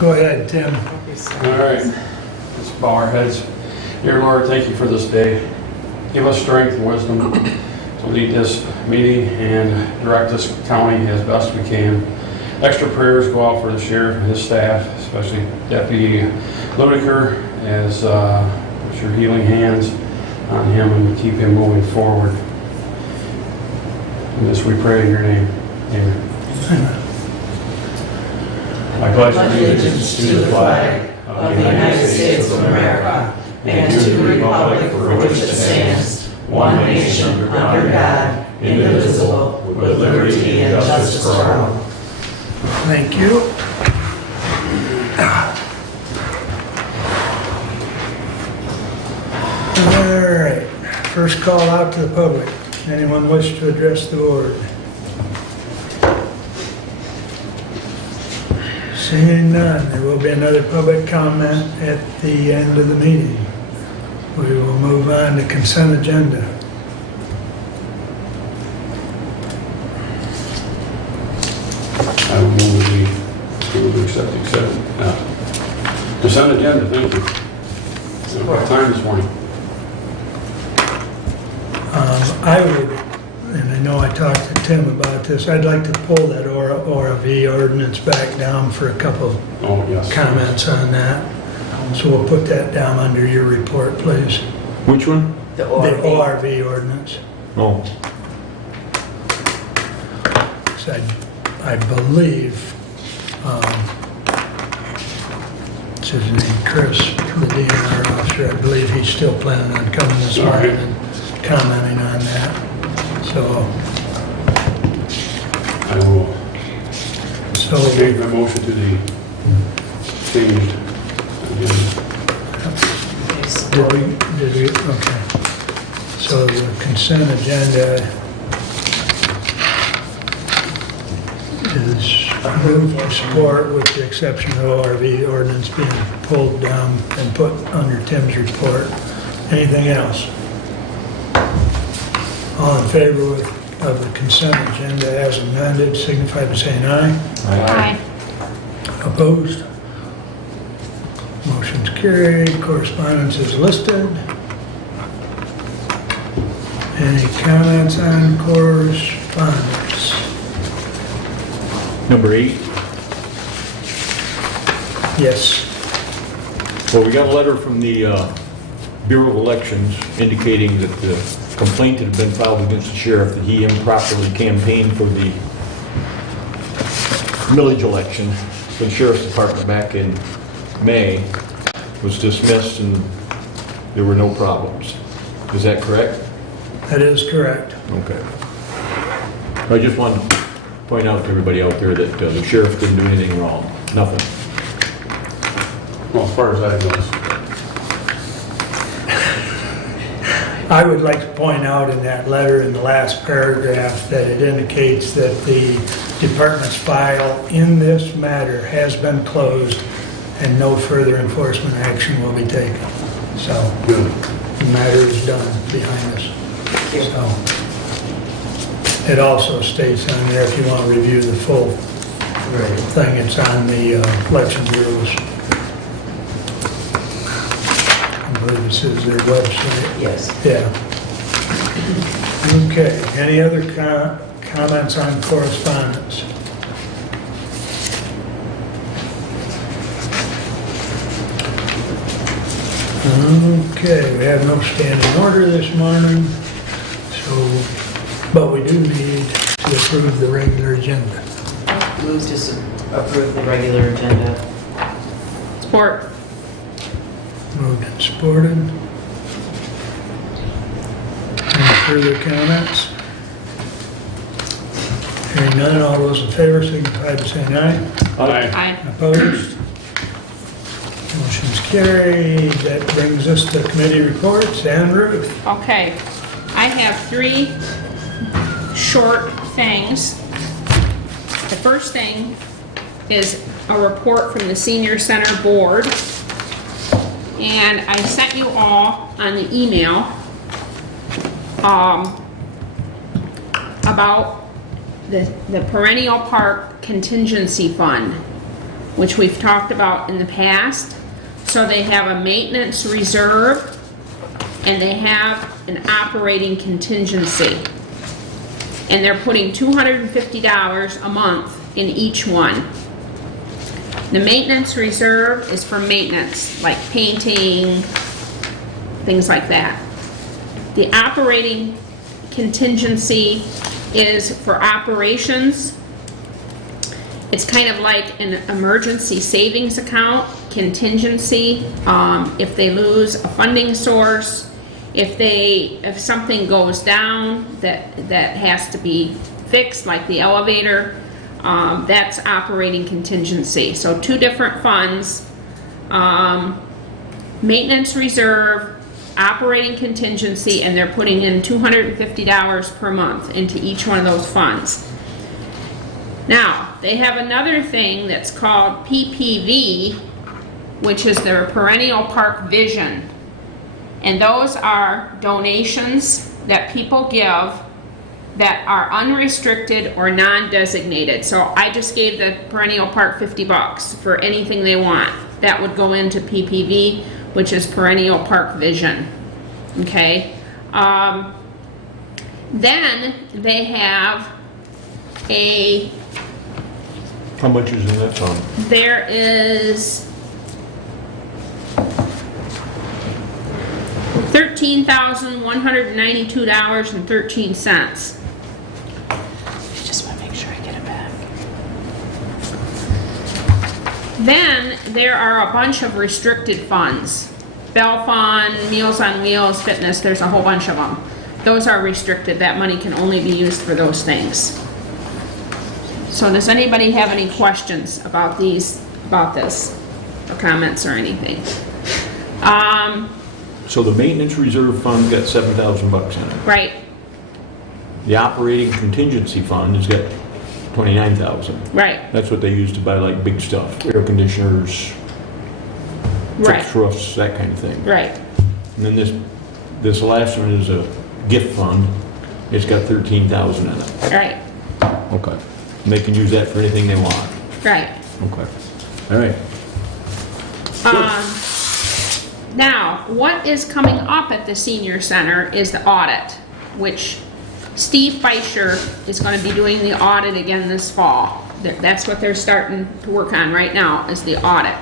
Go ahead, Tim. All right, let's bow our heads. Dear Lord, thank you for this day. Give us strength and wisdom to lead this meeting and direct this county as best we can. Extra prayers go out for the sheriff and his staff, especially Deputy Ludiker, as with your healing hands on him and keep him moving forward. And this we pray in your name. Amen. I pledge allegiance to the flag of the United States of America and to the republic for which it stands, one nation, under God, indivisible, with liberty and justice for all. Thank you. All right, first call out to the public. Anyone wish to address the board? Seeing none, there will be another public comment at the end of the meeting. We will move on to consent agenda. I will move to accept consent agenda, thank you. What time this morning? I would, and I know I talked to Tim about this, I'd like to pull that ORV ordinance back down for a couple Oh, yes. comments on that. So we'll put that down under your report, please. Which one? The ORV ordinance. Oh, So I believe, what's his name, Chris, the DNR officer, I believe he's still planning on coming this All right. morning and commenting on that. So, I will so change my motion to the changed agenda. did we, okay. So the consent agenda is moved to support with the exception of ORV ordinance being pulled down and put under Tim's report. Anything else? All in favor of the consent agenda as amended, signify by saying aye. Aye. Opposed? Motion's carried. Correspondence is listed. Any comments on correspondence? number 8. Yes. Well, we got a letter from the Bureau of Elections indicating that the complaint had been filed against the sheriff that he improperly campaigned for the millage election for the sheriff's department back in May, was dismissed and there were no problems. Is that correct? That is correct. Okay. I just wanted to point out to everybody out there that the sheriff didn't do anything wrong. Nothing. Well, as far as that goes. I would like to point out in that letter in the last paragraph that it indicates that the department's file in this matter has been closed and no further enforcement action will be taken. So Good. the matter is done behind us. So it also states on there, if you want to review the full thing, it's on the election bureaus. I believe this is their website. Yes. Yeah. Okay, any other comments on correspondence? Okay, we have no standing order this morning, so, but we do need to approve the regular agenda. Move to approve the regular agenda. Support. Moved and supported. Any further comments? Hearing none, all those in favor signify by saying aye. Aye. Aye. Opposed? Motion's carried. That brings us to committee reports. And Ruth. Okay, I have 3 short things. The first thing is a report from the Senior Center Board. And I sent you all on the email about the perennial park contingency fund. which we've talked about in the past. So they have a maintenance reserve and they have an operating contingency. And they're putting $250 a month in each one. The maintenance reserve is for maintenance, like painting, things like that. The operating contingency is for operations. It's kind of like an emergency savings account, contingency, if they lose a funding source, if something goes down that has to be fixed, like the elevator, that's operating contingency. So two different funds, maintenance reserve, operating contingency, and they're putting in $250 per month into each one of those funds. Now, they have another thing that's called PPV, which is their Perennial Park Vision. And those are donations that people give that are unrestricted or non-designated. So I just gave the Perennial Park $50 for anything they want. That would go into PPV, which is Perennial Park Vision. Okay? Then they have a... How much is in that fund? There is $13,192.13. Just want to make sure I get it back. Then there are a bunch of restricted funds. Bell Fund, Meals on Wheels, Fitness, there's a whole bunch of them. Those are restricted. That money can only be used for those things. So does anybody have any questions about this, or comments or anything? So the maintenance reserve fund got $7,000 in it. Right, The operating contingency fund has got $29,000. right, That's what they use to buy like big stuff, air conditioners, right, fixed roofs, that kind of thing. right, And then this last one is a gift fund. It's got $13,000 in it. right, Okay. And they can use that for anything they want. right. Okay. All right. Now, what is coming up at the senior center is the audit, which Steve Fleischer is going to be doing the audit again this fall. That's what they're starting to work on right now, is the audit.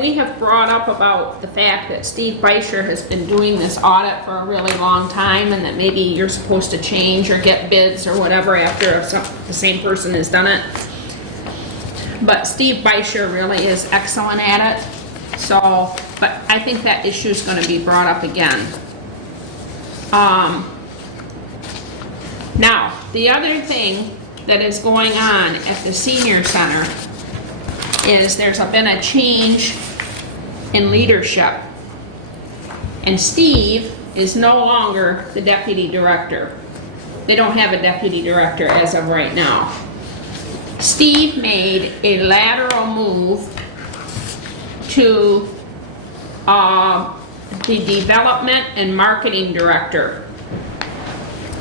We have brought up about the fact that Steve Fleischer has been doing this audit for a really long time, and that maybe you're supposed to change or get bids or whatever after the same person has done it. But Steve Fleischer really is excellent at it. So, but I think that issue is going to be brought up again. Now, the other thing that is going on at the senior center is there's been a change in leadership. And Steve is no longer the deputy director. They don't have a deputy director as of right now. Steve made a lateral move to the development and marketing director.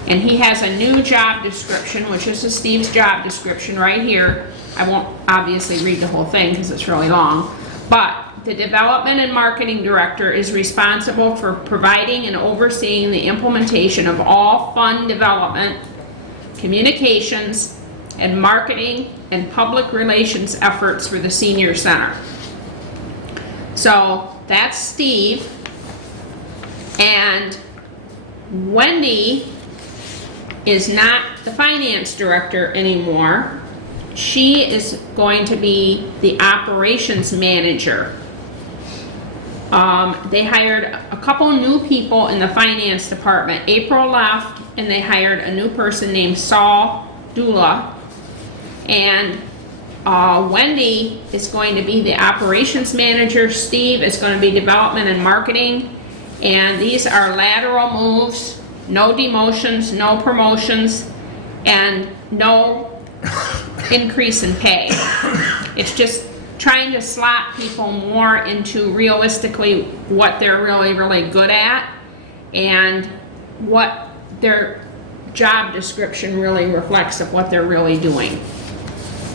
And he has a new job description, which is Steve's job description right here. I won't obviously read the whole thing because it's really long. But the development and marketing director is responsible for providing and overseeing the implementation of all fund development, communications, and marketing and public relations efforts for the senior center. So that's Steve. And Wendy is not the finance director anymore. She is going to be the operations manager. They hired a couple new people in the finance department. April left, and they hired a new person named Saul Dula. And Wendy is going to be the operations manager. Steve is going to be development and marketing. And these are lateral moves, no demotions, no promotions, and no increase in pay. It's just trying to slot people more into realistically what they're really, really good at and what their job description really reflects of what they're really doing.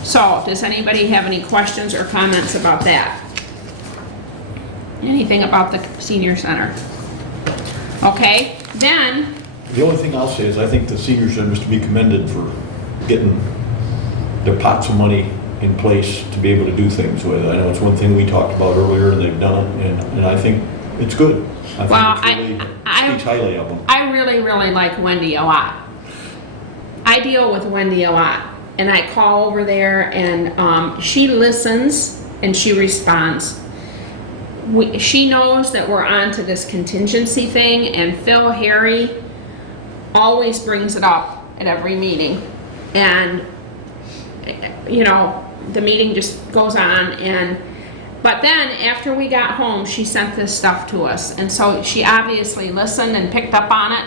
So, does anybody have any questions or comments about that? Anything about the senior center? Okay, then, The only thing I'll say is I think the senior center is to be commended for getting their pots of money in place to be able to do things with. I know it's one thing we talked about earlier, and they've done it, and I think it's good. I Well, think it really speaks highly of them. I really, really like Wendy a lot. I deal with Wendy a lot, and I call over there, and she listens and she responds. She knows that we're on to this contingency thing, and Phil Harry always brings it up at every meeting. And, you know, the meeting just goes on, but then after we got home, she sent this stuff to us. And so she obviously listened and picked up on it.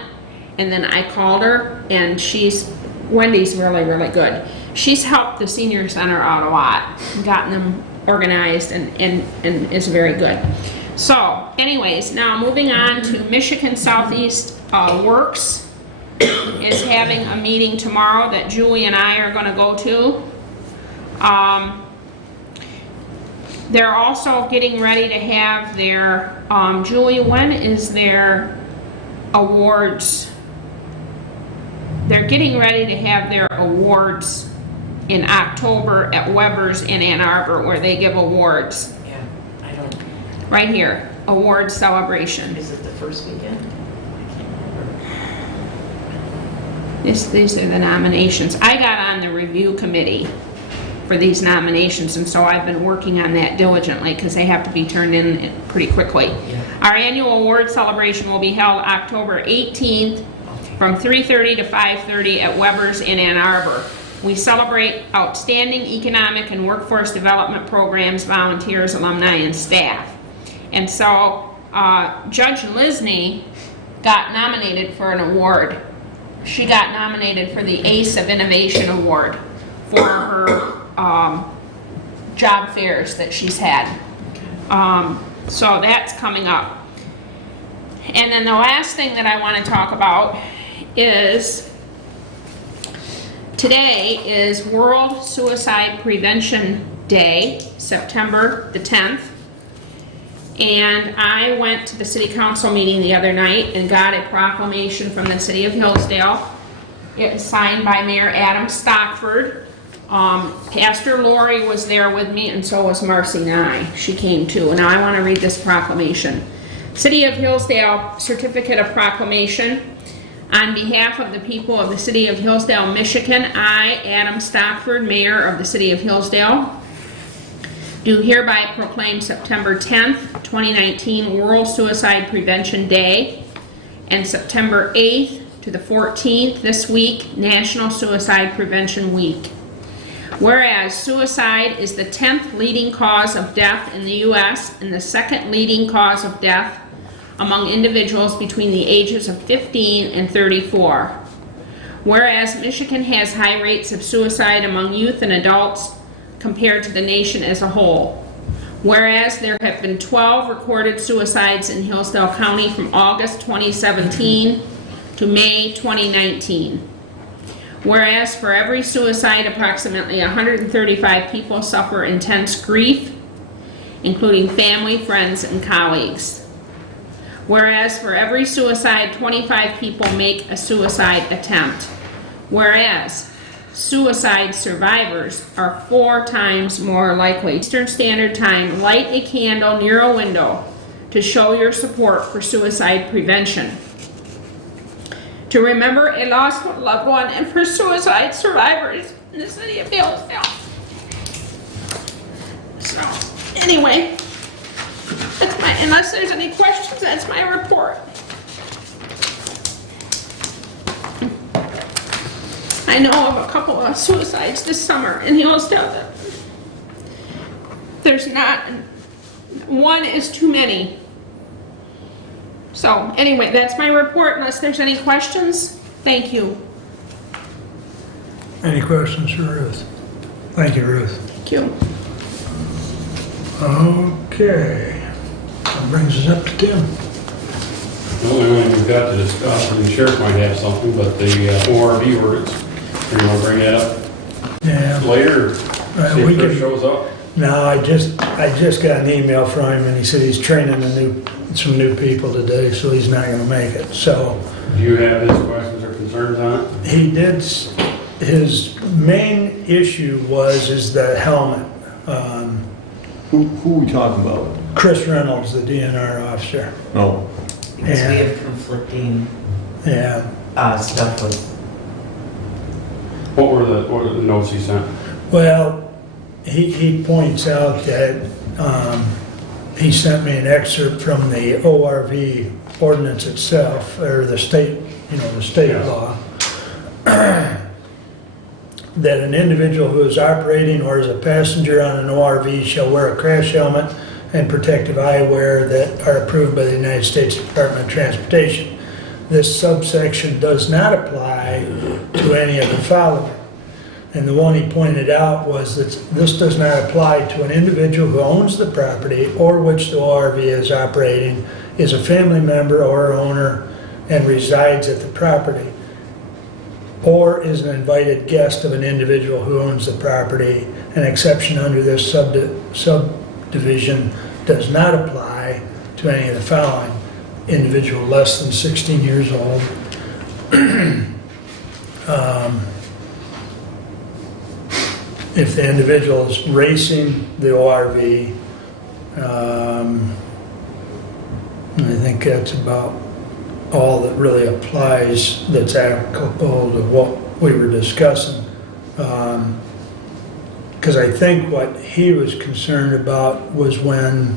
And then I called her, and Wendy's really, really good. She's helped the senior center out a lot, gotten them organized, and is very good. So anyways, now moving on to Michigan Southeast Works is having a meeting tomorrow that Julie and I are gonna go to. They're also getting ready to have their, Julie, when is their awards? They're getting ready to have their awards in October at Weber's in Ann Arbor, where they give awards. Yeah, I don't, Right here, award celebration. is it the first weekend? I can't remember. These are the nominations. I got on the review committee for these nominations, and so I've been working on that diligently because they have to be turned in pretty quickly. Yeah. Our annual award celebration will be held October 18th from 3:30 to 5:30 at Weber's in Ann Arbor. We celebrate outstanding economic and workforce development programs, volunteers, alumni, and staff. And so Judge Lisney got nominated for an award. She got nominated for the ACE of Innovation Award for her job fairs that she's had. So that's coming up. And then the last thing that I want to talk about is today is World Suicide Prevention Day, September the 10th. And I went to the city council meeting the other night and got a proclamation from the city of Hillsdale. It was signed by Mayor Adam Stockford. Pastor Lori was there with me, and so was Marcy Nye. She came too. And now I want to read this proclamation. City of Hillsdale Certificate of Proclamation. On behalf of the people of the city of Hillsdale, Michigan, I, Adam Stockford, Mayor of the city of Hillsdale, do hereby proclaim September 10th, 2019 World Suicide Prevention Day, and September 8th to the 14th this week, National Suicide Prevention Week. Whereas suicide is the 10th leading cause of death in the U.S. and the second leading cause of death among individuals between the ages of 15 and 34. Whereas Michigan has high rates of suicide among youth and adults compared to the nation as a whole. Whereas there have been 12 recorded suicides in Hillsdale County from August 2017 to May 2019. Whereas for every suicide, approximately 135 people suffer intense grief, including family, friends, and colleagues. Whereas for every suicide, 25 people make a suicide attempt. Whereas suicide survivors are 4 times more likely. Eastern Standard Time, light a candle near a window to show your support for suicide prevention. To remember a lost loved one and for suicide survivors in the city of Hillsdale. So, anyway, that's unless there's any questions, that's my report. I know of a couple of suicides this summer in Hillsdale. There's not, one is too many. So anyway, that's my report unless there's any questions. Thank you. Any questions for Ruth? Thank you, Ruth. Thank you. Okay. That brings us up to Tim. The only one we've got to discuss, and the sheriff might have something, but the ORV ordinance, you want to bring that up Yeah. later? See We if Chris can, shows up. no, I just got an email from him, and he said he's training some new people today, so he's not gonna make it, so. Do you have his questions or concerns on it? He did, his main issue is the helmet. Who are we talking about? Chris Reynolds, the DNR officer. No. Because we Yeah. have conflicting Yeah, stuff with, What were the notes he sent? well, he points out that, he sent me an excerpt from the ORV ordinance itself, or the state, the state Yeah. law. That an individual who is operating or is a passenger on an ORV shall wear a crash helmet and protective eyewear that are approved by the United States Department of Transportation. This subsection does not apply to any of the following. And the one he pointed out was that this does not apply to an individual who owns the property or which the ORV is operating, is a family member or owner, and resides at the property, or is an invited guest of an individual who owns the property. An exception under this subdivision does not apply to any of the following: individual less than 16 years old, if the individual is racing the ORV, I think that's about all that really applies, that's applicable to what we were discussing. Because I think what he was concerned about was when,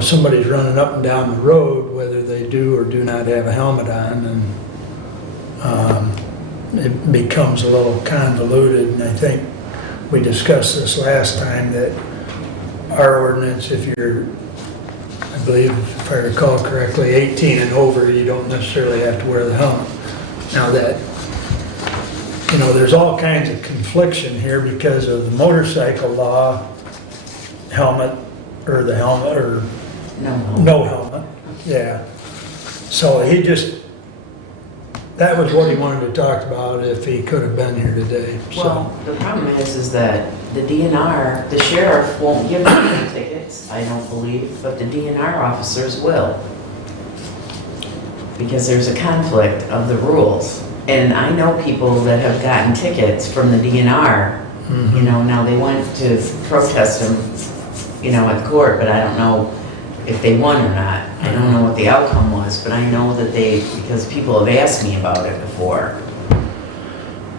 somebody's running up and down the road, whether they do or do not have a helmet on, and it becomes a little convoluted. And I think we discussed this last time, that our ordinance, if you're, I believe, if I recall correctly, 18 and over, you don't necessarily have to wear the helmet. Now that, there's all kinds of confliction here because of the motorcycle law, helmet, or the helmet, or no helmet, yeah. So that was what he wanted to talk about if he could have been here today, so. well, the problem is that the DNR, the sheriff won't give them any tickets, I don't believe, but the DNR officers will. Because there's a conflict of the rules. And I know people that have gotten tickets from the DNR, now they went to protest them, at court, but I don't know if they won or not. I don't know what the outcome was, but I know that because people have asked me about it before.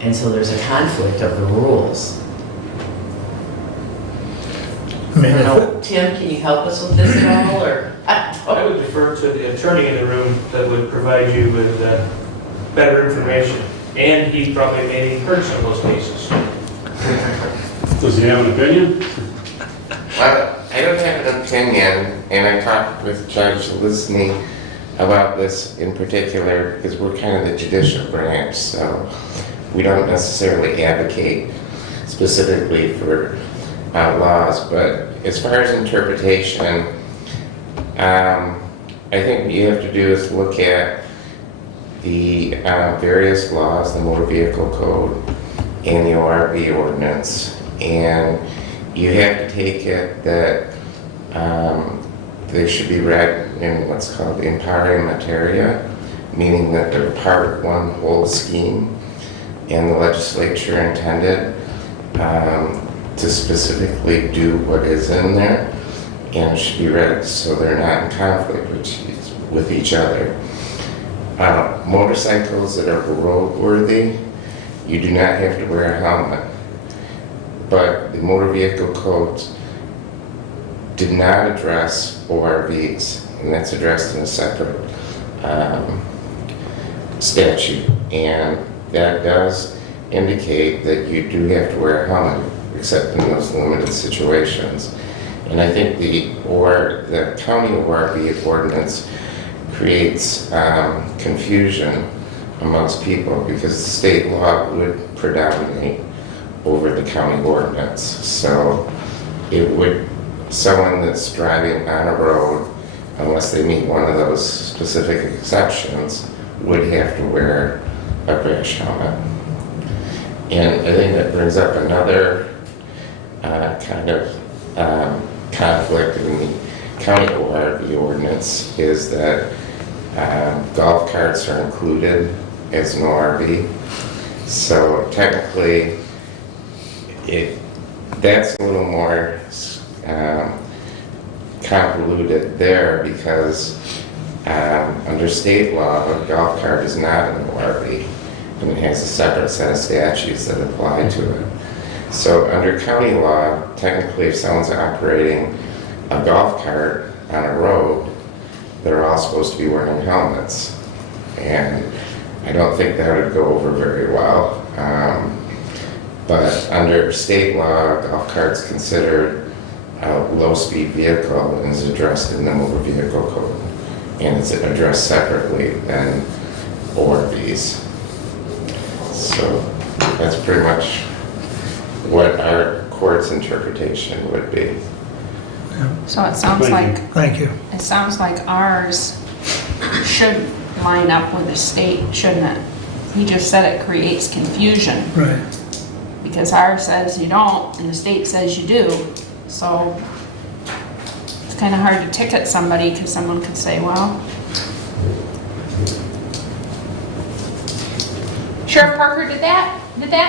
And so there's a conflict of the rules. I mean, I don't know, Tim, can you help us with this at all, or? I would defer to the attorney in the room that would provide you with better information. And he probably may have heard some of those cases. Does he have an opinion? Well, I don't have an opinion, and I talked with Judge Lisney about this in particular because we're kind of the judicial branch, so we don't necessarily advocate specifically for laws. But as far as interpretation, I think what you have to do is look at the various laws, the motor vehicle code and the ORV ordinance, and you have to take it that they should be read in what's called impari materia, meaning that they're part of one whole scheme, and the legislature intended to specifically do what is in there, and it should be read so they're not in conflict with each other. Motorcycles that are roadworthy, you do not have to wear a helmet. But the motor vehicle codes did not address ORVs, and that's addressed in a separate statute. And that does indicate that you do have to wear a helmet, except in those limited situations. And I think the county ORV ordinance creates confusion amongst people because the state law would predominate over the county ordinance. So someone that's driving on a road, unless they meet one of those specific exceptions, would have to wear a crash helmet. And I think that brings up another kind of conflict in the county ORV ordinance, is that golf carts are included as an ORV. So technically, that's a little more convoluted there, because under state law, a golf cart is not an ORV, and it has a separate set of statutes that apply to it. So under county law, technically if someone's operating a golf cart on a road, they're all supposed to be wearing helmets. And I don't think that would go over very well. But under state law, a golf cart's considered a low-speed vehicle and is addressed in the motor vehicle code. And it's addressed separately than ORVs. So that's pretty much what our court's interpretation would be. So it sounds like, Thank you. it sounds like ours should line up with the state, shouldn't it? He just said it creates confusion, Right. because ours says you don't, and the state says you do. So it's kind of hard to ticket somebody, because someone could say, well. Sheriff Parker, did that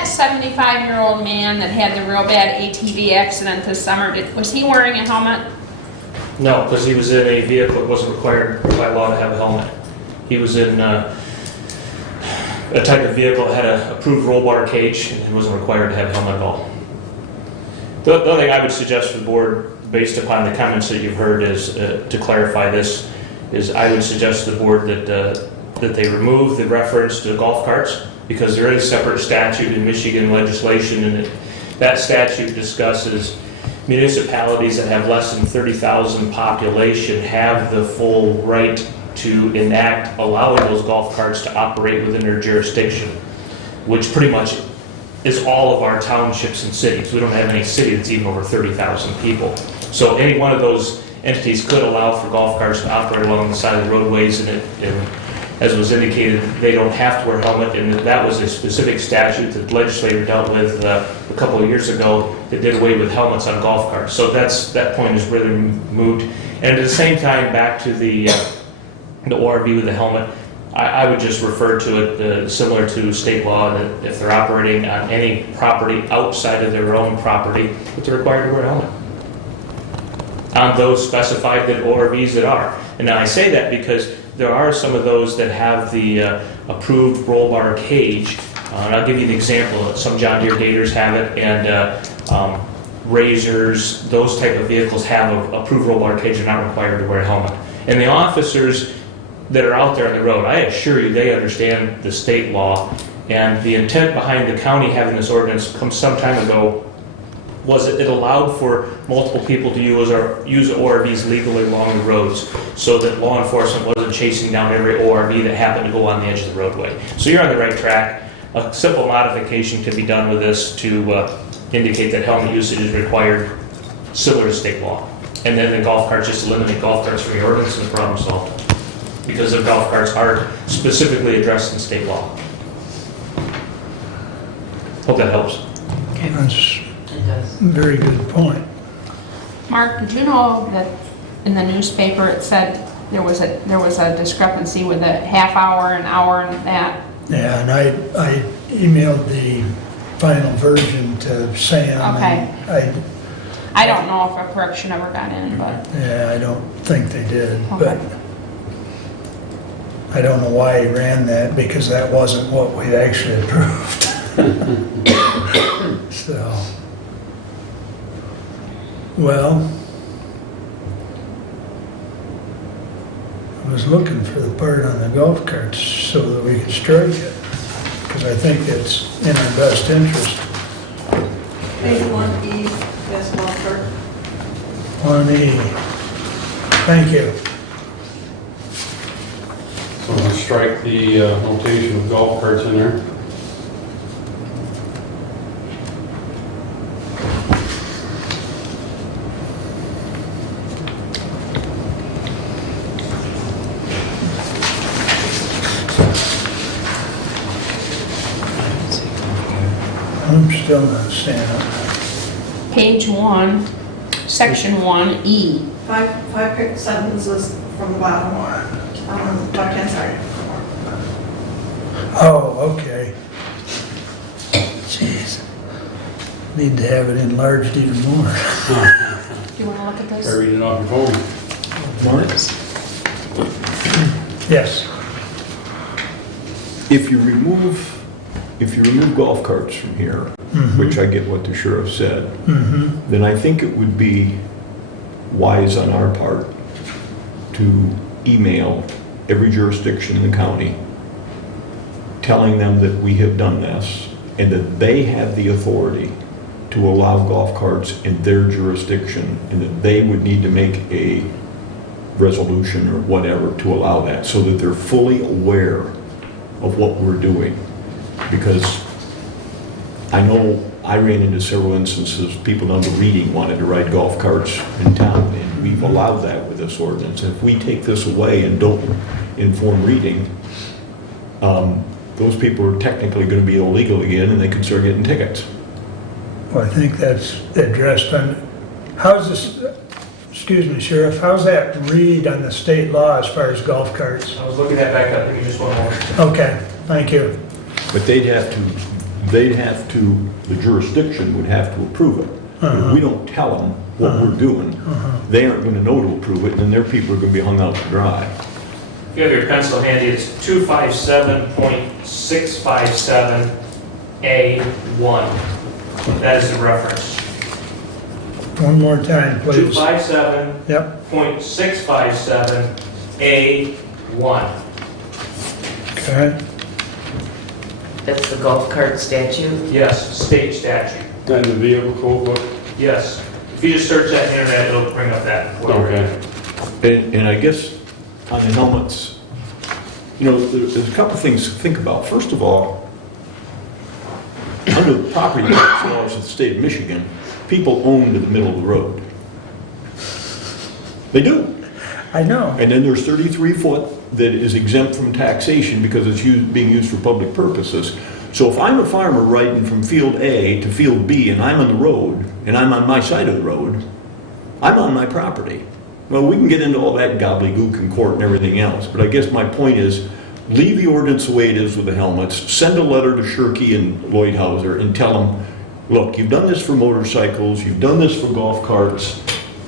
75-year-old man that had the real bad ATV accident this summer, was he wearing a helmet? No, because he was in a vehicle that wasn't required by law to have a helmet. He was in a type of vehicle that had an approved roll bar cage and wasn't required to have a helmet at all. The other thing I would suggest for the board, based upon the comments that you've heard, is to clarify this, is I would suggest to the board that they remove the reference to golf carts, because there is a separate statute in Michigan legislation, and that statute discusses municipalities that have less than 30,000 population have the full right to enact allowing those golf carts to operate within their jurisdiction, which pretty much is all of our townships and cities. We don't have any city that's even over 30,000 people. So any one of those entities could allow for golf carts to operate along the side of the roadways, and as was indicated, they don't have to wear a helmet, and that was a specific statute that the legislature dealt with a couple of years ago that did away with helmets on golf carts. So that point is really moved. And at the same time, back to the ORV with the helmet, I would just refer to it similar to state law, that if they're operating on any property outside of their own property, that they're required to wear a helmet on those specified that ORVs that are. And now I say that because there are some of those that have the approved roll bar cage, and I'll give you an example. Some John Deere Gators have it, and Razors, those type of vehicles have an approved roll bar cage. They're not required to wear a helmet. And the officers that are out there on the road, I assure you, they understand the state law, and the intent behind the county having this ordinance some time ago was that it allowed for multiple people to use ORVs legally along the roads, so that law enforcement wasn't chasing down every ORV that happened to go on the edge of the roadway. So you're on the right track. A simple modification can be done with this to indicate that helmet usage is required, similar to state law. And then the golf carts, just eliminate golf carts from your ordinance, and the problem solved. Because the golf carts are specifically addressed in state law. Hope that helps. That's It does. a very good point. Mark, did you know that in the newspaper it said there was a discrepancy with a half hour, an hour, and that? Yeah, and I emailed the final version to Sam. Okay. And I don't know if a correction ever got in, but, I don't think they did, but okay. I don't know why he ran that, because that wasn't what we actually approved. So, well, I was looking for the part on the golf carts so that we could strike it, because I think it's in our best interest. Page 1E, yes, Walter. 1E. Thank you. So I'm gonna strike the notation of golf carts in there. still not staying on that. Page 1, section 1E. Five sentences from the bottom, left-hand side. Oh, okay. Jeez. Need to have it enlarged even more. Do you want to look at Try this? reading it off your phone. Yes. If you remove golf carts from here, which I get what the sheriff said, then I think it would be wise on our part to email every jurisdiction in the county, telling them that we have done this and that they have the authority to allow golf carts in their jurisdiction, and that they would need to make a resolution or whatever to allow that, so that they're fully aware of what we're doing. Because I know I ran into several instances, people down to Reading wanted to ride golf carts in town, and we've allowed that with this ordinance. If we take this away and don't inform Reading, those people are technically going to be illegal again, and they can start getting tickets. Well, I think that's addressed on, how's this, excuse me, Sheriff, how's that read on the state law as far as golf carts? I was looking at back up, give me just one moment. Okay, thank you. But the jurisdiction would have to approve it. If we don't tell them what we're doing, they aren't going to know to approve it, and then their people are going to be hung out to dry. If you have your pencil handy, it's 257.657A1. That is the reference. One more time, please. 257.657A1. Okay, That's the golf cart statute? Yes, state statute. Then the vehicle code book? Yes. If you just search that on the internet, it'll bring up that. Okay. And I guess on the helmets, there's a couple things to think about. First of all, under the property tax laws of the state of Michigan, people own to the middle of the road. They do. I know. And then there's 33 foot that is exempt from taxation because it's being used for public purposes. So if I'm a farmer riding from field A to field B and I'm on the road, and I'm on my side of the road, I'm on my property. Well, we can get into all that gobbledygook in court and everything else, but I guess my point is, leave the ordinance the way it is with the helmets, send a letter to Shirkey and Lloydhauser and tell them, look, you've done this for motorcycles, you've done this for golf carts,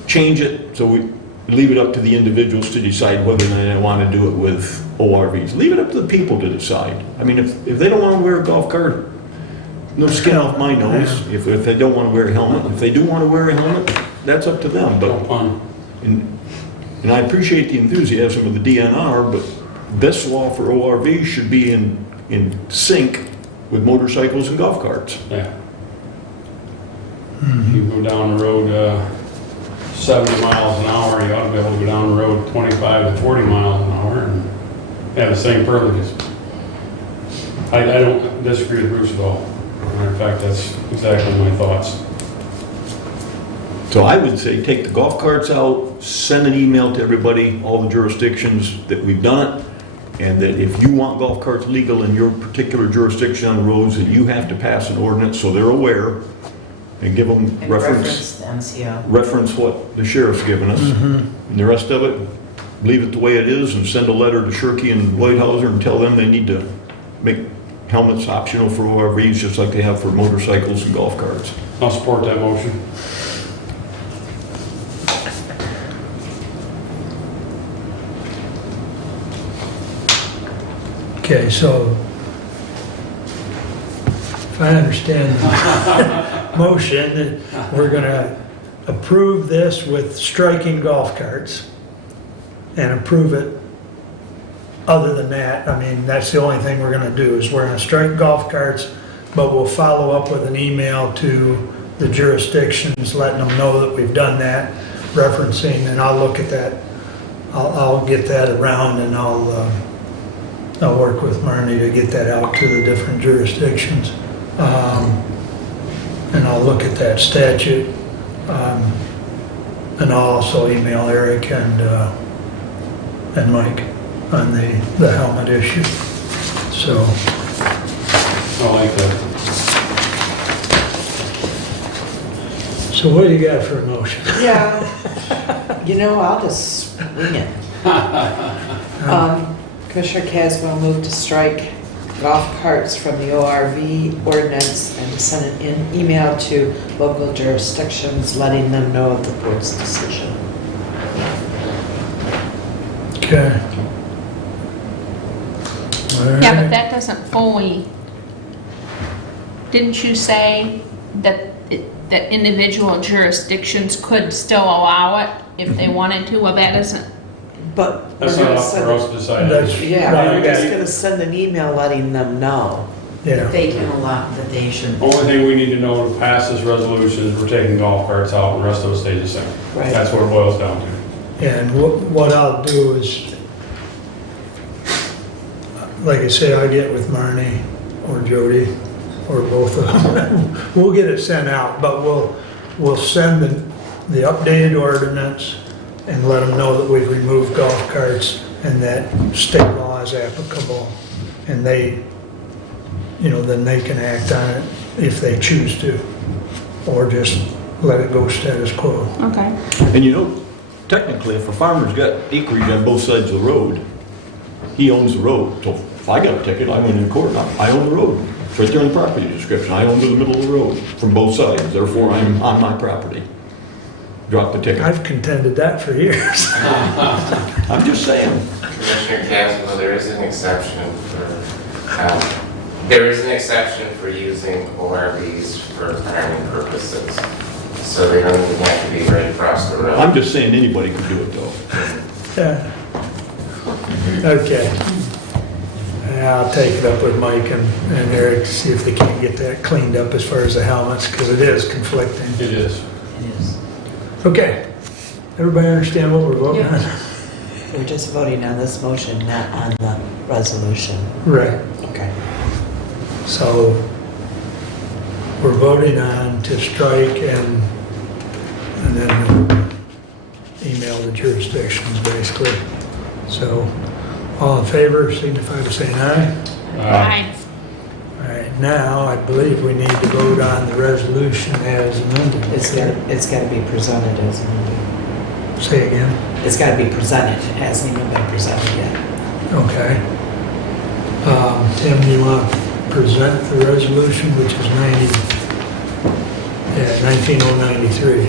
change it so we leave it up to the individuals to decide whether or not they want to do it with ORVs. Leave it up to the people to decide. I mean, if they don't want to wear a golf cart, no skin off my nose. If they don't want to wear a helmet, if they do want to wear a helmet, that's up to them. But and I appreciate the enthusiasm of the DNR, but this law for ORVs should be in sync with motorcycles and golf carts. Yeah. You go down the road 70 miles an hour, you ought to be able to go down the road 25 to 40 miles an hour and have the same privileges. I don't disagree with Bruce at all. In fact, that's exactly my thoughts. So I would say take the golf carts out, send an email to everybody, all the jurisdictions that we've done it, and that if you want golf carts legal in your particular jurisdiction on the roads, that you have to pass an ordinance so they're aware, and give them And reference the MCO. reference what the sheriff's given us. And the rest of it, leave it the way it is and send a letter to Shirkey and Lloydhauser and tell them they need to make helmets optional for ORVs just like they have for motorcycles and golf carts. I'll support that motion. Okay, so if I understand the motion, we're going to approve this with striking golf carts and approve it. Other than that, I mean, that's the only thing we're going to do is we're going to strike golf carts, but we'll follow up with an email to the jurisdictions, letting them know that we've done that, referencing, and I'll look at that. I'll get that around and I'll work with Marnie to get that out to the different jurisdictions. And I'll look at that statute. And I'll also email Eric and Mike on the helmet issue. So, I like that. So what do you got for a motion? Yeah, I'll just wing it. Commissioner Caswell moved to strike golf carts from the ORV ordinance and to send an email to local jurisdictions letting them know of the board's decision. Okay. Yeah, but that doesn't fully, didn't you say that, that individual jurisdictions could still allow it if they wanted to? Well, that isn't, But we're That's not gonna up for us send, to decide. That's- yeah, Right, we're just okay. gonna send an email letting them know. Yeah, They can allow, that they should. Only thing we need to know to pass this resolution is we're taking golf carts out, and the rest of it stays the same. Right. That's what it boils down to. and what I'll do is, like I say, I'll get with Marnie or Jody, or both of them. We'll get it sent out, but we'll send the updated ordinance and let them know that we've removed golf carts and that state law is applicable. And they, then they can act on it if they choose to, or just let it go status quo. okay. And technically, if a farmer's got acreage on both sides of the road, he owns the road. So if I got a ticket, I went in court, I own the road. It's right there in the property description. I own to the middle of the road from both sides, therefore I'm on my property. Drop the ticket. I've contended that for years. I'm just saying. Commissioner Caswell, there is an exception for using ORVs for farming purposes. So they don't even have to be right across the road. I'm just saying anybody could do it though. Yeah. Okay. Yeah, I'll take it up with Mike and Eric, to see if they can get that cleaned up as far as the helmets, because it is conflicting. It is. It is. Okay. Everybody understand what we're voting on? We're just voting on this motion, not on the resolution. Right. Okay. So we're voting on to strike and then email the jurisdictions, basically. So all in favor, signify by saying aye. Aye. All right, now I believe we need to vote on the resolution as amended. It's gotta be presented as amended. Say again? It's gotta be presented, it hasn't even been presented yet. Okay. Tim, do you want to present the resolution, which is 19093?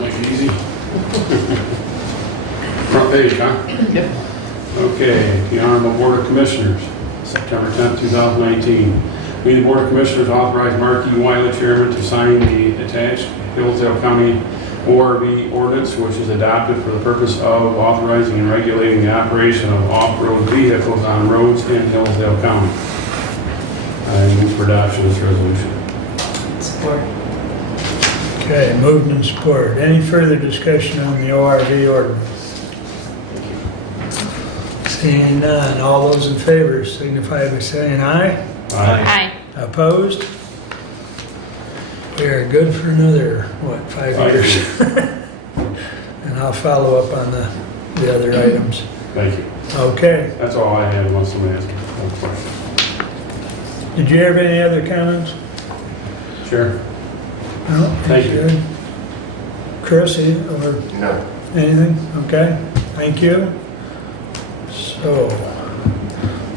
Make it easy. Front page, huh? Yep. Okay, the Honorable Board of Commissioners, September 10th, 2019. We, the Board of Commissioners, authorize Mark E. Wiley, Chairman, to sign the attached Hillsdale County ORV ordinance, which is adopted for the purpose of authorizing and regulating the operation of off-road vehicles on roads in Hillsdale County. I move for adoption of this resolution. Support. Okay, moved and supported. Any further discussion on the ORV ordinance? Seeing none, all those in favor signify by saying aye. Aye. Opposed? We are good for another, 5 years? And I'll follow up on the other items. Thank you. Okay, That's all I had unless somebody has a question. did you have any other comments? Sure. No? Thank you. Good. Chris, or No. anything? Okay, thank you. So,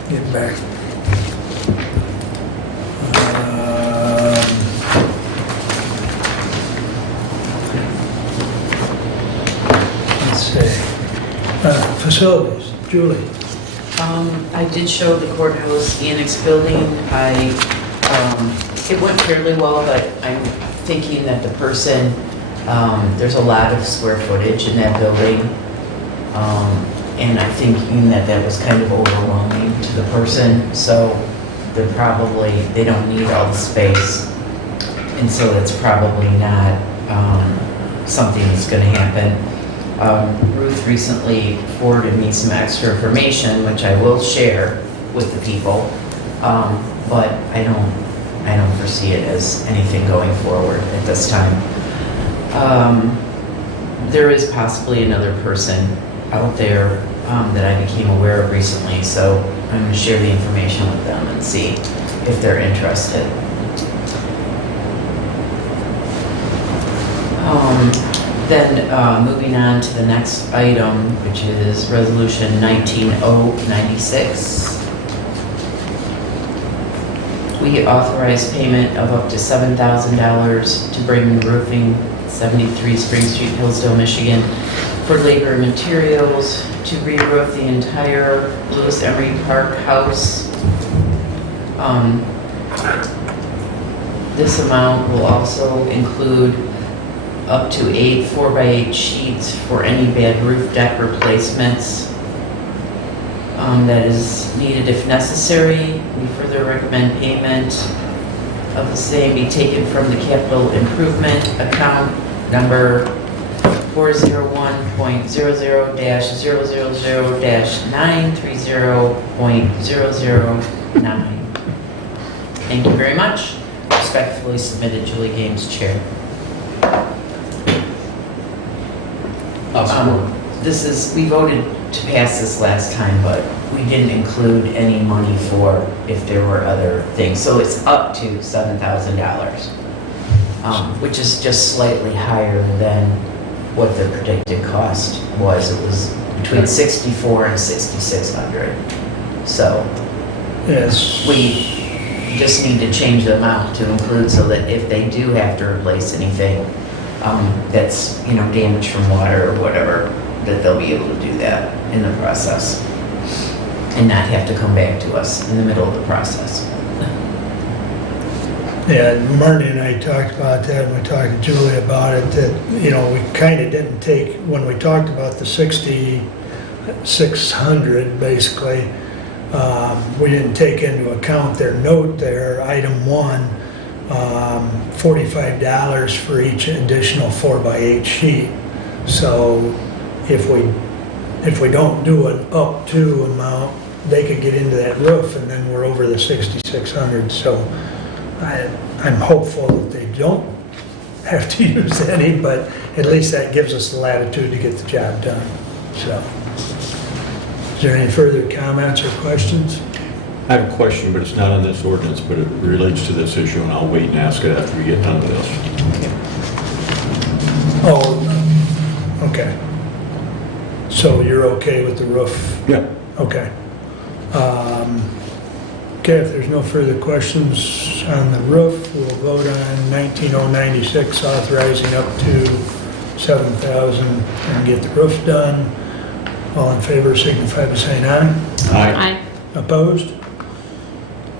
get back. Let's see. Facilities, Julie. I did show the courthouse annex building. It went fairly well, but I'm thinking that the person, there's a lot of square footage in that building. And I'm thinking that that was kind of overwhelming to the person, so they don't need all the space. And so that's probably not something that's gonna happen. Ruth recently forwarded me some extra information, which I will share with the people, but I don't foresee it as anything going forward at this time. There is possibly another person out there that I became aware of recently, so I'm gonna share the information with them and see if they're interested. Then moving on to the next item, which is Resolution 19096. We authorize payment of up to $7,000 to Brigham Roofing, 73 Spring Street, Hillsdale, Michigan, for labor and materials to re-roof the entire Lewis Emery Park house. This amount will also include up to 8 4x8 sheets for any bad roof deck replacements that is needed if necessary. We further recommend payment of the same be taken from the capital improvement account number 401.000-930.009. Thank you very much. Respectfully submitted, Julie Gaines, Chair. This is, we voted to pass this last time, but we didn't include any money for if there were other things. So it's up to $7,000, which is just slightly higher than what the predicted cost was. It was between $6,400 and $6,600. So Yes. we just need to change the amount to include so that if they do have to replace anything that's, damaged from water or whatever, that they'll be able to do that in the process and not have to come back to us in the middle of the process. Yeah, Marty and I talked about that, and we talked to Julie about it, that, we kind of didn't take, when we talked about the 6,600, basically, we didn't take into account their note there, item 1, $45 for each additional 4x8 sheet. So if we don't do an up to amount, they could get into that roof, and then we're over the 6,600. So I'm hopeful that they don't have to use any, but at least that gives us the latitude to get the job done. So, is there any further comments or questions? I have a question, but it's not on this ordinance, but it relates to this issue, and I'll wait and ask it after we get done with this. Oh, okay. So you're okay with the roof? Yeah. Okay. Okay, if there's no further questions on the roof, we'll vote on 19096, authorizing up to 7,000 and get the roof done. All in favor signify by saying aye. Aye. Opposed?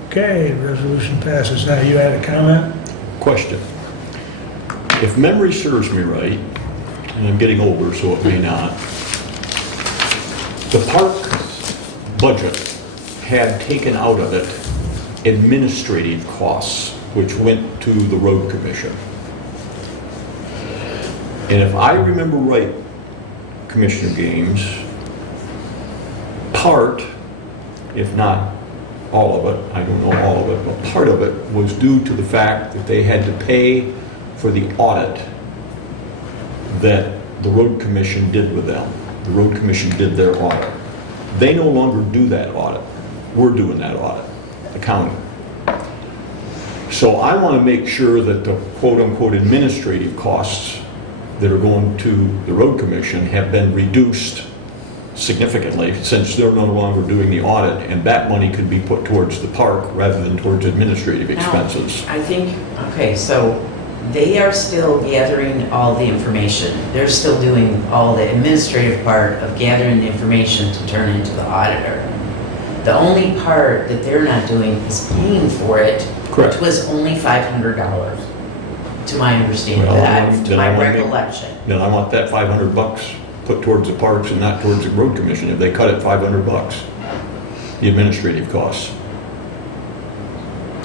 Okay, resolution passes. Now, you had a comment? Question. If memory serves me right, and I'm getting older, so it may not, the park budget had taken out of it administrative costs, which went to the road commission. And if I remember right, Commissioner Gaines, part, if not all of it, I don't know all of it, but part of it was due to the fact that they had to pay for the audit that the road commission did with them. The road commission did their audit. They no longer do that audit. We're doing that audit, the county. So I want to make sure that the quote-unquote administrative costs that are going to the road commission have been reduced significantly, since they're no longer doing the audit, and that money could be put towards the park rather than towards administrative expenses. I think, okay, so they are still gathering all the information. They're still doing all the administrative part of gathering the information to turn into the auditor. The only part that they're not doing is paying for it, Correct. which was only $500, to my understanding, Well, to then my I wanna make- recollection. Then I want that $500 put towards the parks and not towards the road commission. If they cut it $500, the administrative costs.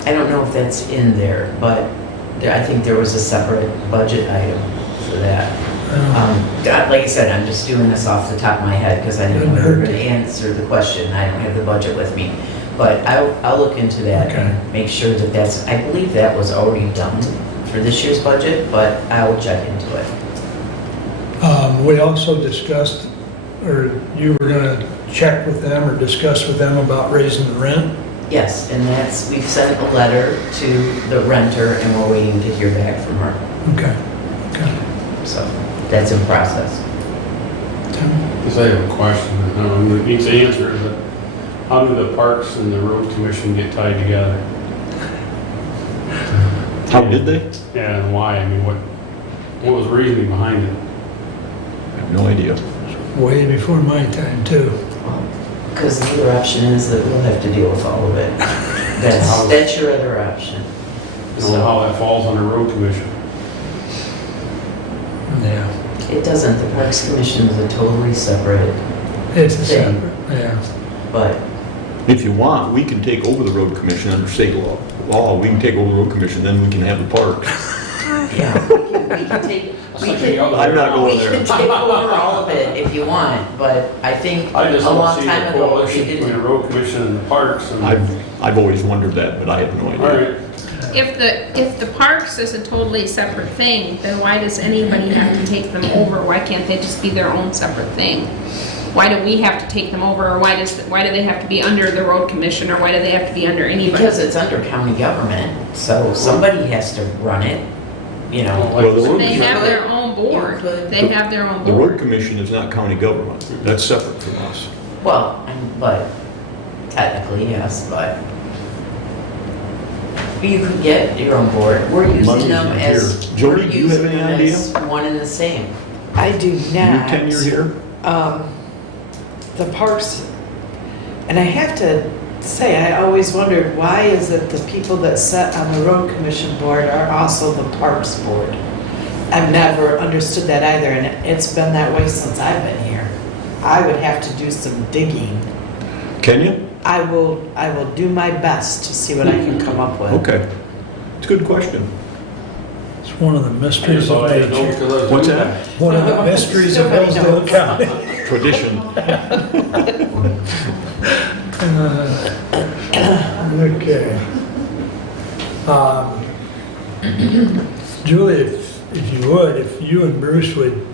I don't know if that's in there, but I think there was a separate budget item for that. Like I said, I'm just doing this off the top of my head because I didn't know you were going to answer the question. I don't have the budget with me. But I'll look into that and make sure that that's, I believe that was already done for this year's budget, but I'll check into it. We also discussed, or you were going to check with them or discuss with them about raising the rent? Yes, and we've sent a letter to the renter and we're waiting to hear back from her. Okay. Okay. So that's in process. Tim? Because I have a question, I don't know, it needs answers, but how do the parks and the road commission get tied together? How did they? Yeah, and why? I mean, what was the reasoning behind it? I have no idea. Way before my time, too. Because the other option is that we'll have to deal with all of it. That's your other option. You know, how that falls under road commission? Yeah. It doesn't, the Parks Commission is a totally separate, It's a Thing. separate, yeah. but If you want, we can take over the road commission under state law. We can take over the road commission, then we can have the park. yeah, we can take, we can, I'm not we going can there. take over all of it if you want, but I think I a just long don't see time the ago, we coalition between the didn't. road commission and the parks and. I've always wondered that, but I have no All idea. right, If the parks is a totally separate thing, then why does anybody have to take them over? Why can't they just be their own separate thing? Why do we have to take them over, or why do they have to be under the road commission, or why do they have to be under anybody? Because it's under county government, so somebody has to run it, you know. Well, the road, They have their own board. They have their own the road board. commission is not county government. That's separate from us. Well, but technically, yes, but you could get your own board. We're Money's using them not as, here. Jody, we're do you have using any them idea? as one and the same. I do not. Your tenure here? The parks, and I have to say, I always wondered, why is it the people that sit on the road commission board are also the parks board? I've never understood that either, and it's been that way since I've been here. I would have to do some digging. Can you? I will do my best to see what I can come up with. Okay. It's a good question. It's one of the I mysteries just thought of I'd know nature. because I was What's doing that? One of the mysteries of Nobody Hillsdale knows. County. Tradition. Okay. Julie, if you would, if you and Bruce would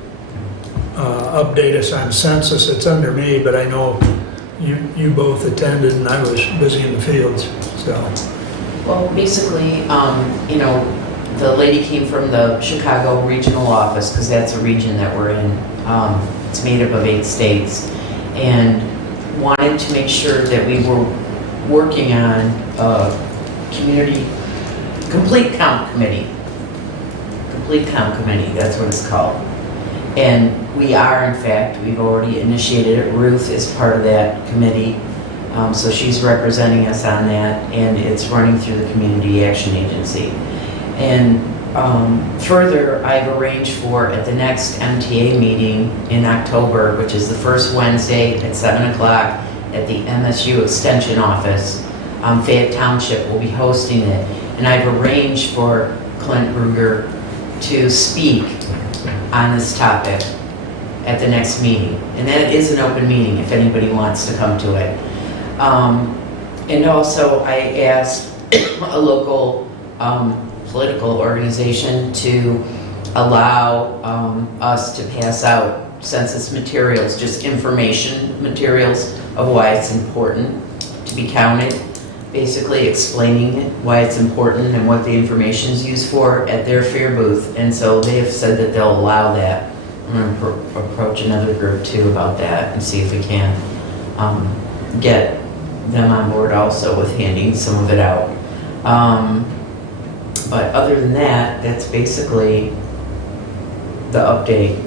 update us on census, it's under me, but I know you both attended and I was busy in the fields, so. Well, basically, you know, the lady came from the Chicago regional office, because that's a region that we're in. It's made up of 8 states, and wanted to make sure that we were working on a complete count committee. Complete count committee, that's what it's called. And we are, in fact, we've already initiated it. Ruth is part of that committee. So she's representing us on that, and it's running through the Community Action Agency. And further, I've arranged for, at the next MTA meeting in October, which is the first Wednesday at 7 o'clock at the MSU Extension Office, Fayette Township will be hosting it. And I've arranged for Clint Ruger to speak on this topic at the next meeting. And that is an open meeting if anybody wants to come to it. And also, I asked a local political organization to allow us to pass out census materials, just information materials of why it's important to be counted, basically explaining why it's important and what the information is used for at their fair booth. And so they have said that they'll allow that. I'm going to approach another group too about that and see if we can get them on board also with handing some of it out. But other than that, that's basically the update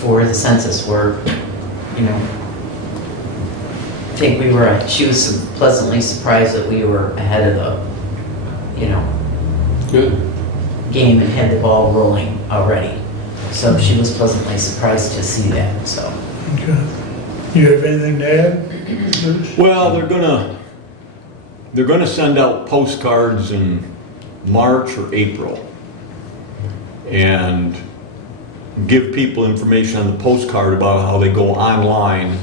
for the census work. You know, I think she was pleasantly surprised that we were ahead of the, you know, good. game and had the ball rolling already. So she was pleasantly surprised to see that, so. Okay. You have anything to add, Bruce? Well, they're gonna send out postcards in March or April and give people information on the postcard about how they go online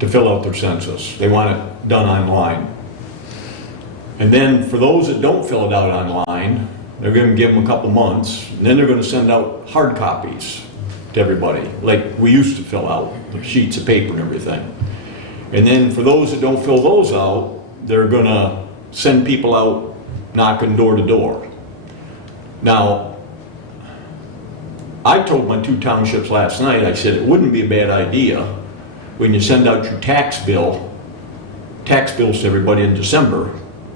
to fill out their census. They want it done online. And then for those that don't fill it out online, they're gonna give them a couple months, and then they're gonna send out hard copies to everybody, like we used to fill out. the sheets of paper and everything. And then for those that don't fill those out, they're gonna send people out knocking door to door. Now, I told my 2 townships last night, I said it wouldn't be a bad idea when you send out your tax bills to everybody in December,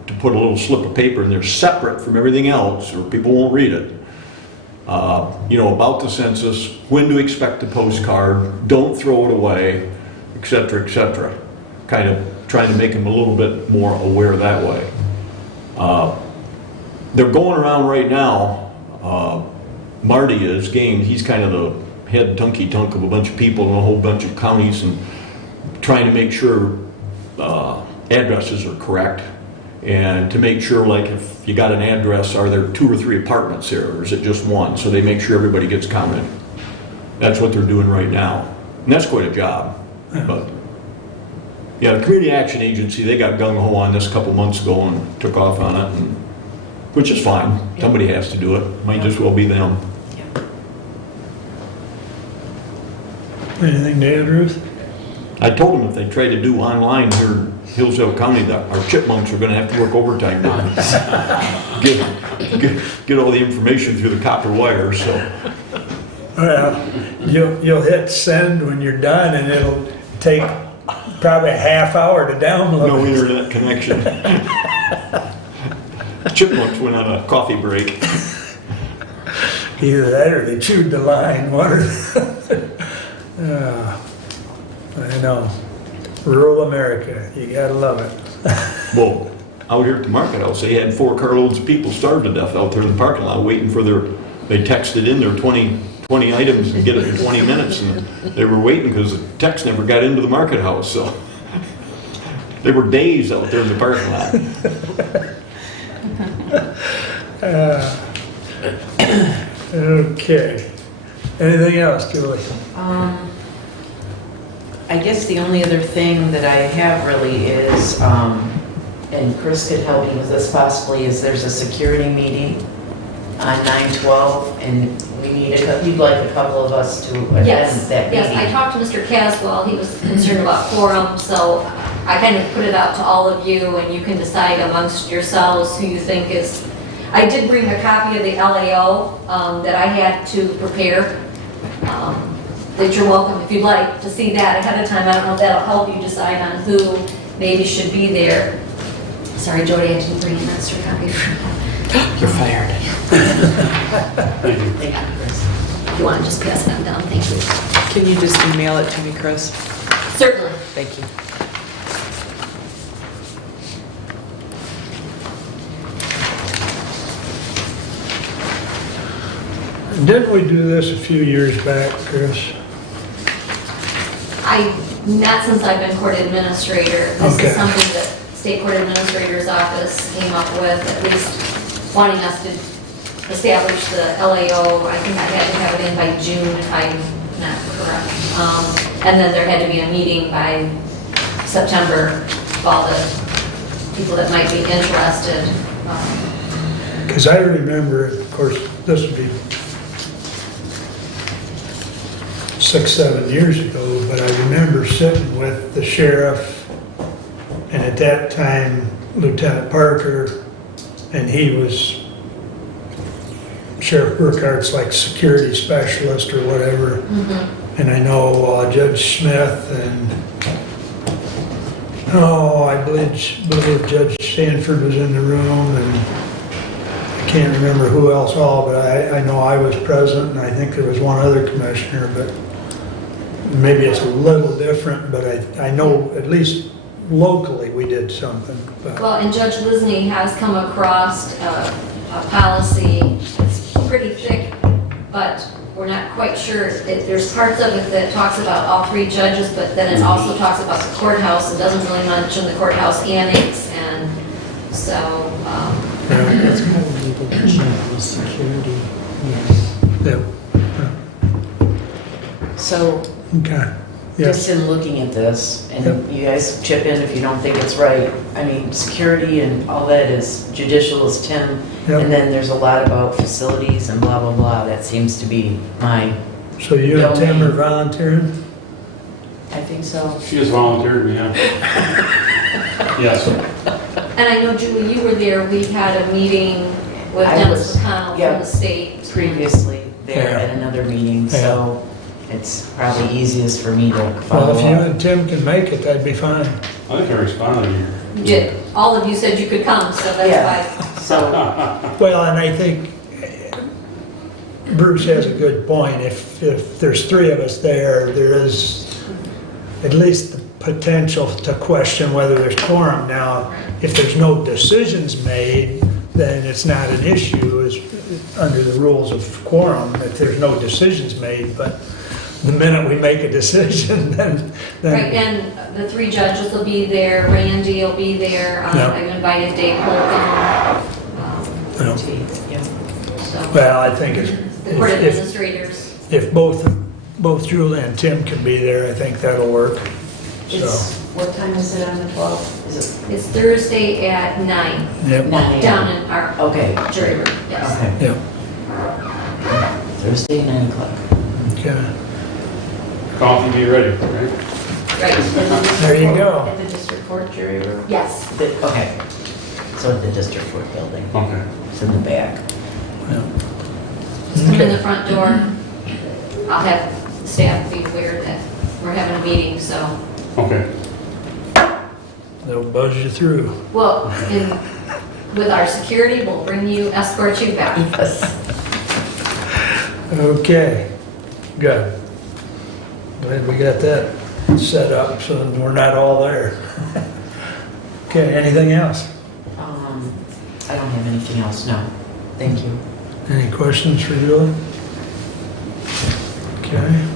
to put a little slip of paper in there separate from everything else, or people won't read it. You know, about the census, when to expect the postcard, don't throw it away, et cetera, et cetera. Kind of trying to make them a little bit more aware that way. They're going around right now, Marty is, Gaines, he's kind of the head tunky-tunk of a bunch of people in a whole bunch of counties, and trying to make sure addresses are correct, and to make sure, like, if you got an address, are there 2 or 3 apartments there, or is it just one? So they make sure everybody gets counted. That's what they're doing right now, and that's quite a job. But yeah, the Community Action Agency, they got gung-ho on this a couple months ago and took off on it, and, which is fine. Somebody has to do it. Might just well be them. Anything to add, Ruth? I told them if they try to do online here in Hillsdale County, that our chipmunks are gonna have to work overtime now. Get all the information through the copper wire, so. Well, you'll hit send when you're done, and it'll take probably a half hour to download. No internet connection. Chipmunks went on a coffee break. Either that or they chewed the line, one or I know. Rural America, you gotta love it. Well, out here at the market house, they had 4 carloads of people starved to death out there in the parking lot waiting for they texted in their 20 items and get it in 20 minutes, and they were waiting because the text never got into the market house, so. They were days out there in the parking lot. Okay. Anything else, Julie? I guess the only other thing that I have really is, and Chris could help me with this possibly, is there's a security meeting on 9/12, and we need you'd like a couple of us to attend Yes, that meeting. yes, I talked to Mr. Caswell, he was concerned about quorum, so I kind of put it out to all of you, and you can decide amongst yourselves who you think is. I did bring a copy of the LAO that I had to prepare, that you're welcome, if you'd like, to see that ahead of time. I don't know if that'll help you decide on who maybe should be there. Sorry, Jody, I didn't bring an extra copy. You're fired. Thank you. Thank you, Chris. If you want to just pass that down, thank you. Can you just email it to me, Chris? Certainly. Thank you. Didn't we do this a few years back, Chris? Not since I've been court administrator. This Okay. is something that State Court Administrator's Office came up with, at least wanting us to establish the LAO. I think I had to have it in by June, if I'm not correct. And then there had to be a meeting by September of all the people that might be interested. Because I remember, of course, this would be 6, 7 years ago, but I remember sitting with the sheriff, and at that time Lieutenant Parker, and he was Sheriff Burkhart's like security specialist or whatever. And I know Judge Smith and, I believe Judge Stanford was in the room, and I can't remember who else all, but I know I was present, and I think there was one other commissioner, but maybe it's a little different, but I know at least locally we did something. But Well, and Judge Lisney has come across a policy, it's pretty thick, but we're not quite sure. There's parts of it that talks about all 3 judges, but then it also talks about the courthouse. It doesn't really mention the courthouse annex, and so, That's probably the chief of security. yeah, So, okay, just yes. in looking at this, and Yep. you guys chip in if you don't think it's right, I mean, security and all that is, judicial is 10, Yep. and then there's a lot about facilities and blah, blah, blah, that seems to be my, So you and Tim are volunteering? I think so. She has volunteered me, yeah. Yes. And I know, Julie, you were there, we had a meeting with I Dennis was- McConnell yeah. from the state. Previously there Yeah. at another meeting, so it's probably easiest for me to follow Well, if you up. and Tim can make it, that'd be fine. I think I responded to you. Did, all of you said you could come, so that's Yeah. why. So, Well, and I think Bruce has a good point. If there's three of us there, there is at least the potential to question whether there's quorum. Now, if there's no decisions made, then it's not an issue as under the rules of quorum if there's no decisions made. But the minute we make a decision, then Right, and the three judges will be there, Randy will be there, Yeah. I've invited Dave Holcomb, you know, yeah. so, well, I think the court if administrators. both Julie and Tim can be there, I think that'll work. It's, So, what time is it on the 12th? Is it It's Thursday at 9, yep, 9 a.m.? down in our Okay, jury room, yes. okay. yep, Thursday, 9 o'clock. okay. Coffee be ready, right? Right. There you go. At the district court jury room? Yes. Okay. So at the district court building, Okay. it's in the back. Just come in Okay. the front door. I'll have staff be aware that we're having a meeting, so, Okay. They'll buzz you through. well, with our security, we'll bring you, escort you back. Yes. Okay, good. Glad we got that set up so we're not all there. Okay, anything else? I don't have anything else, no. Thank you. Any questions for Julie? Okay.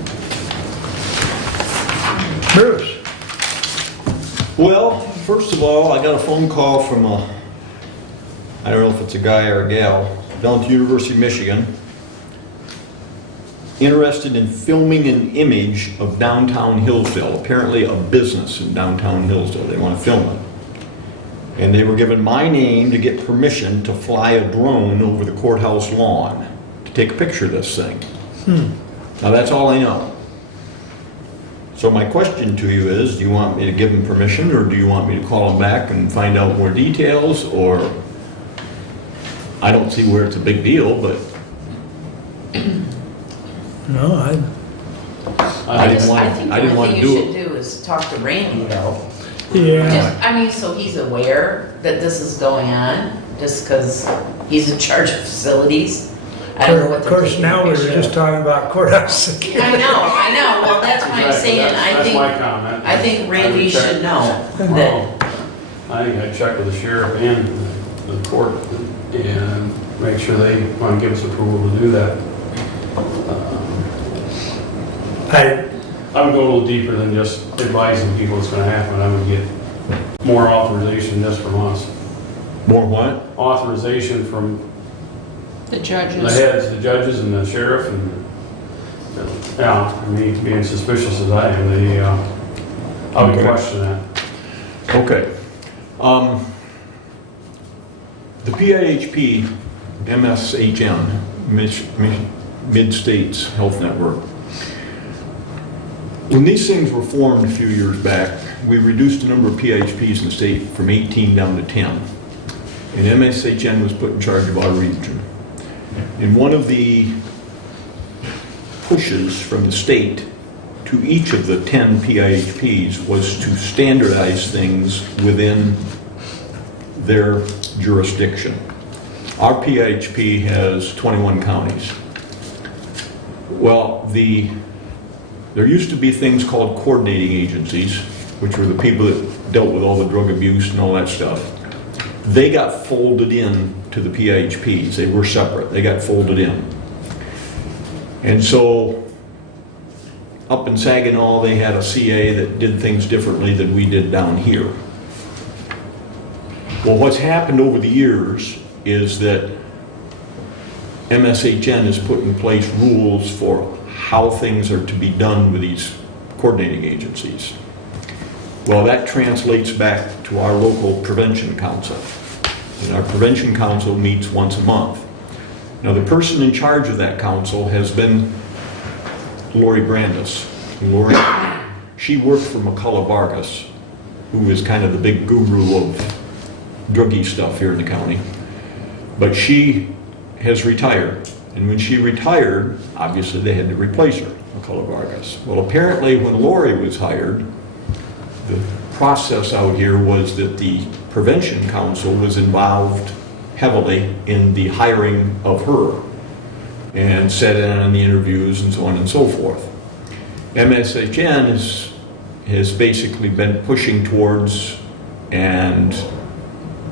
Bruce? Well, first of all, I got a phone call from I don't know if it's a guy or a gal, down at the University of Michigan, interested in filming an image of downtown Hillsdale, apparently a business in downtown Hillsdale. They want to film it. And they were given my name to get permission to fly a drone over the courthouse lawn to take a picture of this thing. Now, that's all I know. So my question to you is, do you want me to give them permission, or do you want me to call them back and find out more details, or I don't see where it's a big deal, but No, I didn't want- I think I the didn't only want thing to you do should do is talk to Randy, though. yeah, Just, I mean, so he's aware that this is going on, just because he's in charge of facilities. I don't know what of they're course, taking now a we were picture just of. talking about courthouse security. I know, well, that's why I'm Exactly, saying, that's my comment. I think Randy would check- should know that, Well, I think I'd check with the sheriff and the court and make sure they want to give us approval to do that. I would go a little deeper than just advising people what's going to happen. I would get more authorization just from us. more what? Authorization from The the judges. heads, the judges and the sheriff and, yeah, I mean, being suspicious as I am, I would Okay. question that. Okay. The PIHP MSHN, Mid-States Health Network, when these things were formed a few years back, we reduced the number of PIHPs in the state from 18 down to 10. And MSHN was put in charge of our region. And one of the pushes from the state to each of the 10 PIHPs was to standardize things within their jurisdiction. Our PIHP has 21 counties. Well, there used to be things called coordinating agencies, which were the people that dealt with all the drug abuse and all that stuff. They got folded in to the PIHPs. They were separate. They got folded in. And so up in Saginaw, they had a CA that did things differently than we did down here. Well, what's happened over the years is that MSHN has put in place rules for how things are to be done with these coordinating agencies. Well, that translates back to our local prevention council. And our prevention council meets once a month. Now, the person in charge of that council has been Lori Brandis. Lori, she worked for McCullough Vargas, who is kind of the big guru of druggie stuff here in the county. But she has retired. And when she retired, obviously they had to replace her, McCullough Vargas. Well, apparently when Lori was hired, the process out here was that the Prevention Council was involved heavily in the hiring of her and sat in on the interviews and so on and so forth. MSHN has basically been pushing towards and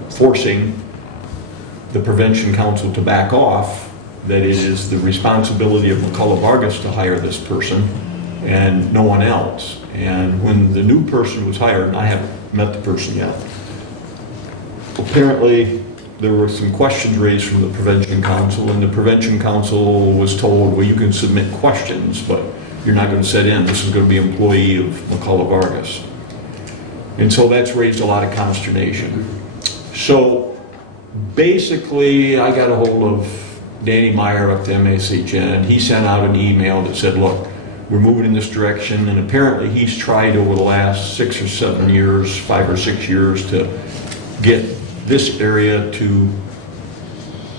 forcing the Prevention Council to back off, that it is the responsibility of McCullough Vargas to hire this person and no one else. And when the new person was hired, and I haven't met the person yet, apparently there were some questions raised from the Prevention Council, and the Prevention Council was told, well, you can submit questions, but you're not going to sit in. This is going to be an employee of McCullough Vargas. And so that's raised a lot of consternation. So basically, I got a hold of Danny Meyer up to MSHN, and he sent out an email that said, look, we're moving in this direction, and apparently he's tried over the last 6 or 7 years, 5 or 6 years, to get this area to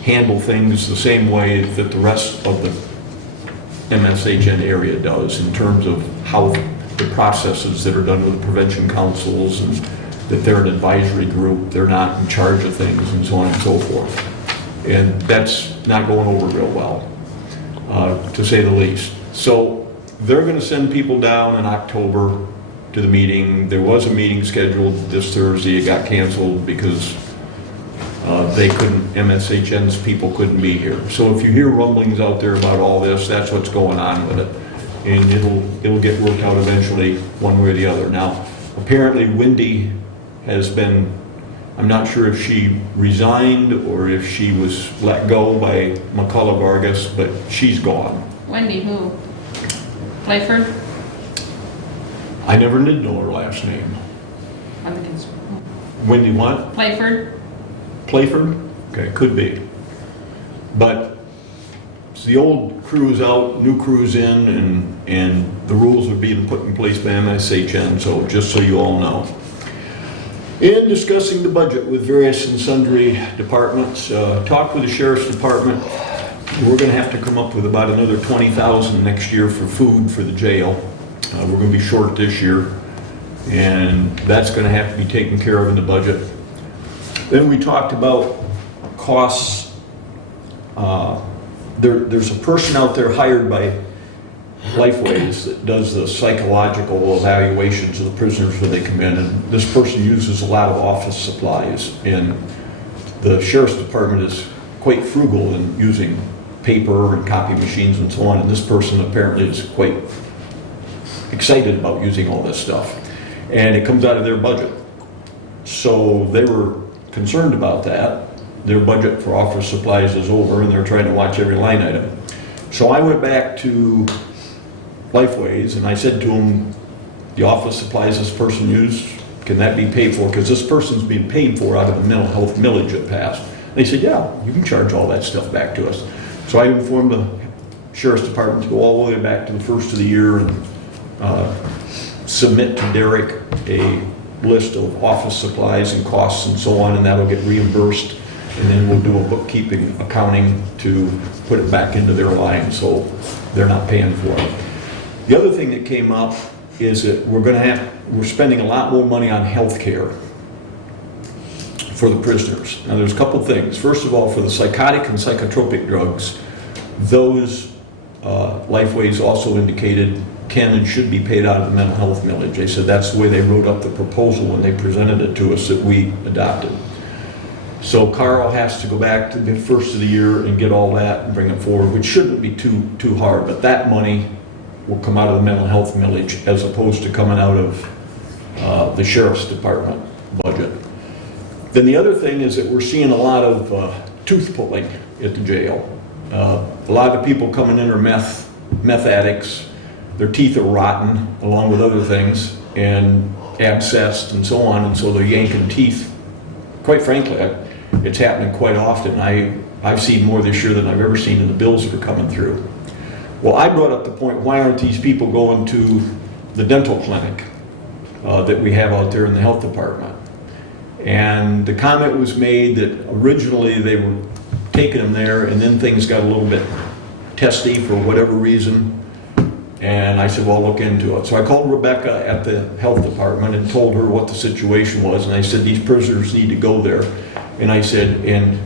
handle things the same way that the rest of the MSHN area does, in terms of how the processes that are done with the prevention councils, and that they're an advisory group, they're not in charge of things, and so on and so forth. And that's not going over real well, to say the least. So they're going to send people down in October to the meeting. There was a meeting scheduled this Thursday. It got canceled because they couldn't, MSHN's people couldn't be here. So if you hear rumblings out there about all this, that's what's going on with it. And it'll get worked out eventually, one way or the other. Now, apparently Wendy has been, I'm not sure if she resigned or if she was let go by McCullough Vargas, but she's gone. Wendy who? Playford? I never did know her last name. Wendy what? Playford? Playford? Okay, could be. But so the old crew's out, new crew's in, and the rules are being put in place by MSHN, so just so you all know. In discussing the budget with various and sundry departments, talked with the Sheriff's Department. We're going to have to come up with about another $20,000 next year for food for the jail. We're going to be short this year, and that's going to have to be taken care of in the budget. Then we talked about costs. There's a person out there hired by Lifeways that does the psychological evaluations of the prisoners when they come in, and this person uses a lot of office supplies, and the Sheriff's Department is quite frugal in using paper and copy machines and so on, and this person apparently is quite excited about using all this stuff, and it comes out of their budget. So they were concerned about that. Their budget for office supplies is over, and they're trying to watch every line item. So I went back to Lifeways, and I said to them, the office supplies this person used, can that be paid for? Because this person's being paid for out of the mental health millage that passed. They said, yeah, you can charge all that stuff back to us. So I informed the Sheriff's Department to go all the way back to the first of the year and submit to Derek a list of office supplies and costs and so on, and that'll get reimbursed, and then we'll do a bookkeeping accounting to put it back into their line so they're not paying for it. The other thing that came up is that we're spending a lot more money on health care for the prisoners. Now there's a couple things. First of all, for the psychotic and psychotropic drugs, those Lifeways also indicated can and should be paid out of the mental health millage. They said that's the way they wrote up the proposal when they presented it to us that we adopted. So Carl has to go back to the first of the year and get all that and bring it forward, which shouldn't be too hard, but that money will come out of the mental health millage as opposed to coming out of the Sheriff's Department budget. Then the other thing is that we're seeing a lot of tooth pulling at the jail. A lot of people coming in are meth addicts. Their teeth are rotten, along with other things, and abscessed and so on, and so they're yanking teeth. Quite frankly, it's happening quite often. I've seen more this year than I've ever seen in the bills that are coming through. Well, I brought up the point, why aren't these people going to the dental clinic that we have out there in the health department. And the comment was made that originally they were taking them there, and then things got a little bit testy for whatever reason. And I said, well, look into it. So I called Rebecca at the health department and told her what the situation was. And I said, these prisoners need to go there. And I said, and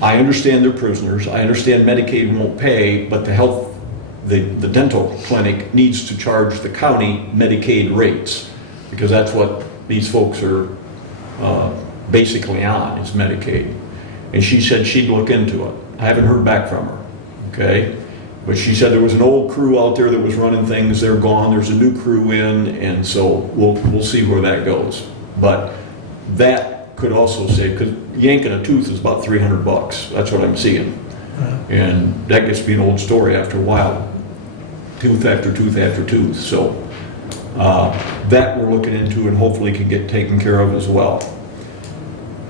I understand they're prisoners. I understand Medicaid won't pay, but the dental clinic needs to charge the county Medicaid rates, because that's what these folks are basically on, is Medicaid. And she said she'd look into it. I haven't heard back from her, okay? But she said there was an old crew out there that was running things. They're gone. There's a new crew in, and so we'll see where that goes. But that could also save, because yanking a tooth is about $300. That's what I'm seeing. And that gets to be an old story after a while. Tooth after tooth after tooth. So that we're looking into and hopefully can get taken care of as well.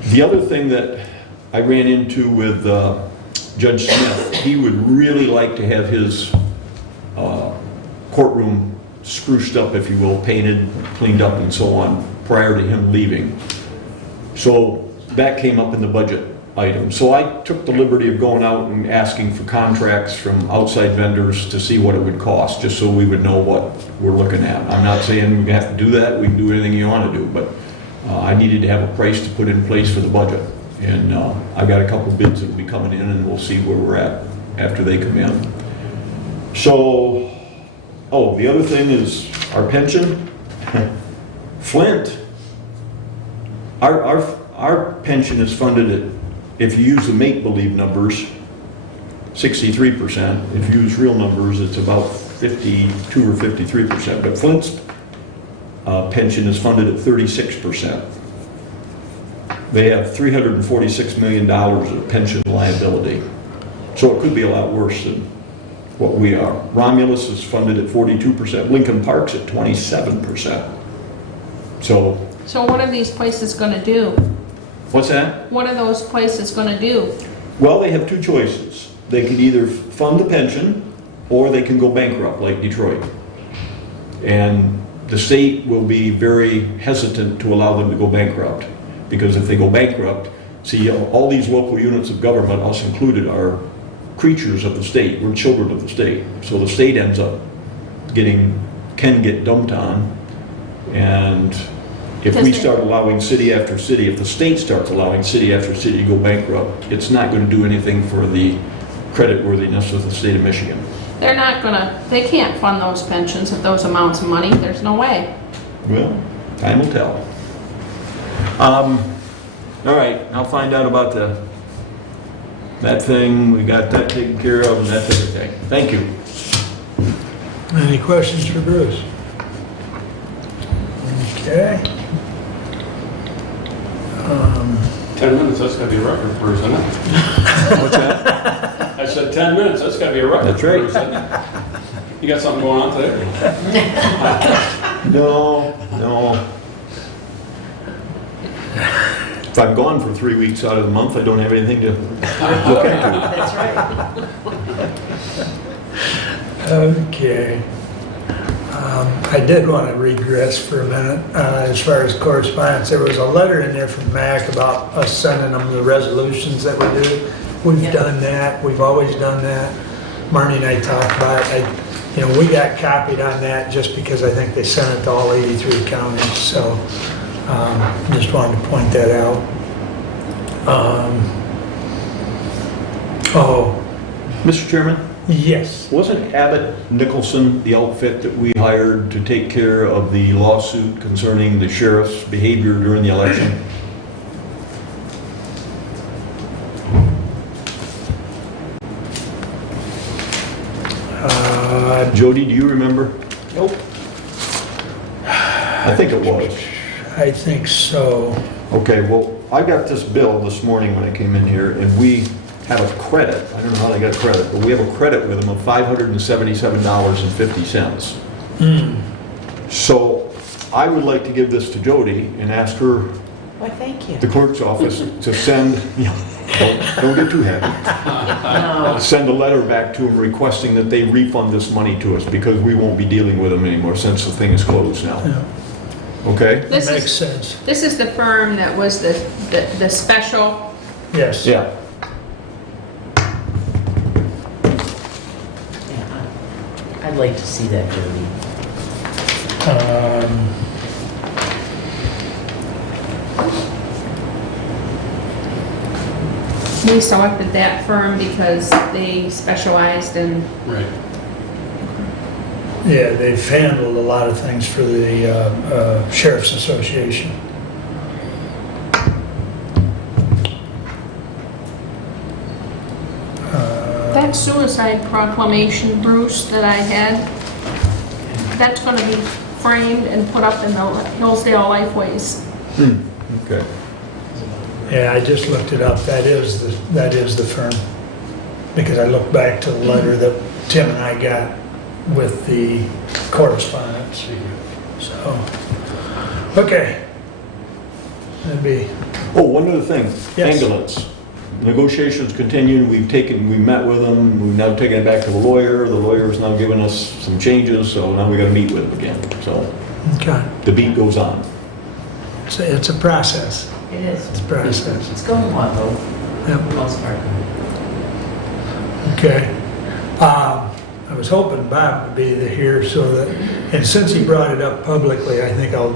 The other thing that I ran into with Judge Smith, he would really like to have his courtroom spruced up, if you will, painted, cleaned up and so on prior to him leaving. So that came up in the budget item. So I took the liberty of going out and asking for contracts from outside vendors to see what it would cost, just so we would know what we're looking at. I'm not saying we have to do that, we can do anything you want to do, but I needed to have a price to put in place for the budget. And I've got a couple bids that will be coming in, and we'll see where we're at after they come in. So, oh, the other thing is our pension. Flint, our pension is funded at, if you use the make-believe numbers, 63%. If you use real numbers, it's about 52 or 53%. But Flint's pension is funded at 36%. They have $346 million of pension liability. So it could be a lot worse than what we are. Romulus is funded at 42%. Lincoln Park's at 27%. So what are these places gonna do? what's that? What are those places gonna do? Well, they have two choices. They can either fund the pension or they can go bankrupt like Detroit. And the state will be very hesitant to allow them to go bankrupt. Because if they go bankrupt, see, all these local units of government, us included, are creatures of the state. We're children of the state. So the state ends up can get dumped on. And if we start allowing city after city, if the state starts allowing city after city to go bankrupt, it's not going to do anything for the creditworthiness of the state of Michigan. They can't fund those pensions at those amounts of money. There's no way. Well, time will tell. All right, I'll find out about that thing. We got that taken care of, and that's everything. Thank you. Any questions for Bruce? Okay. 10 minutes, that's gotta be a record for us, isn't it? What's that? I said 10 minutes, that's gotta be a record. That's right. For us, isn't it? You got something going on today? No. If I'm gone for 3 weeks out of the month, I don't have anything to look into. That's right. Okay. I did want to regress for a minute as far as correspondence. There was a letter in there from Mac about us sending them the resolutions that we do. We've done that. We've always done that. Marnie and I talked about it. We got copied on that just because I think they sent it to all 83 counties. So just wanted to point that out. Mr. Chairman? Yes. Wasn't Abbott Nicholson the outfit that we hired to take care of the lawsuit concerning the sheriff's behavior during the election? Jody, do you remember? Nope. I think it was. I think so. Okay, well, I got this bill this morning when I came in here, and we have a credit. I don't know how they got credit, but we have a credit with them of $577.50. So I would like to give this to Jody and ask her, Why, thank you. the clerk's office, to send, don't get too happy. No. send a letter back to them requesting that they refund this money to us because we won't be dealing with them anymore since the thing is closed now. Yeah, Okay? This makes is, sense. this is the firm that was the special, Yes. Yeah. Yeah, I'd like to see that, Jody. we selected that firm because they specialized in, Right. Yeah, they've handled a lot of things for the Sheriff's Association. that suicide proclamation, Bruce, that I had, that's gonna be framed and put up in the Hillsdale Lifeways. Okay. Yeah, I just looked it up. That is the firm. Because I looked back to the letter that Tim and I got with the correspondence. So, okay. That'd be, Oh, one other thing. Yes. Ambulance. Negotiations continue. We met with them. We've now taken it back to the lawyer. The lawyer is now giving us some changes, so now we gotta meet with them again. So okay. the beat goes on. It's a process. It is. It's a process. It's going well, though, Yep. for the most part. Okay. I was hoping Bob would be here so that, and since he brought it up publicly, I think I'll,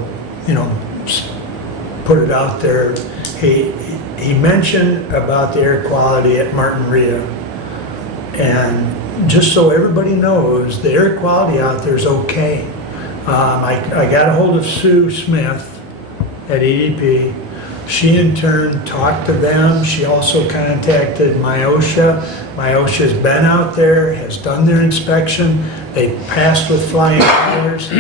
put it out there. He mentioned about the air quality at Martin Ria. And just so everybody knows, the air quality out there is okay. I got a hold of Sue Smith at EDP. She in turn talked to them. She also contacted Myosha. Myosha's been out there, has done their inspection. They passed with flying colors.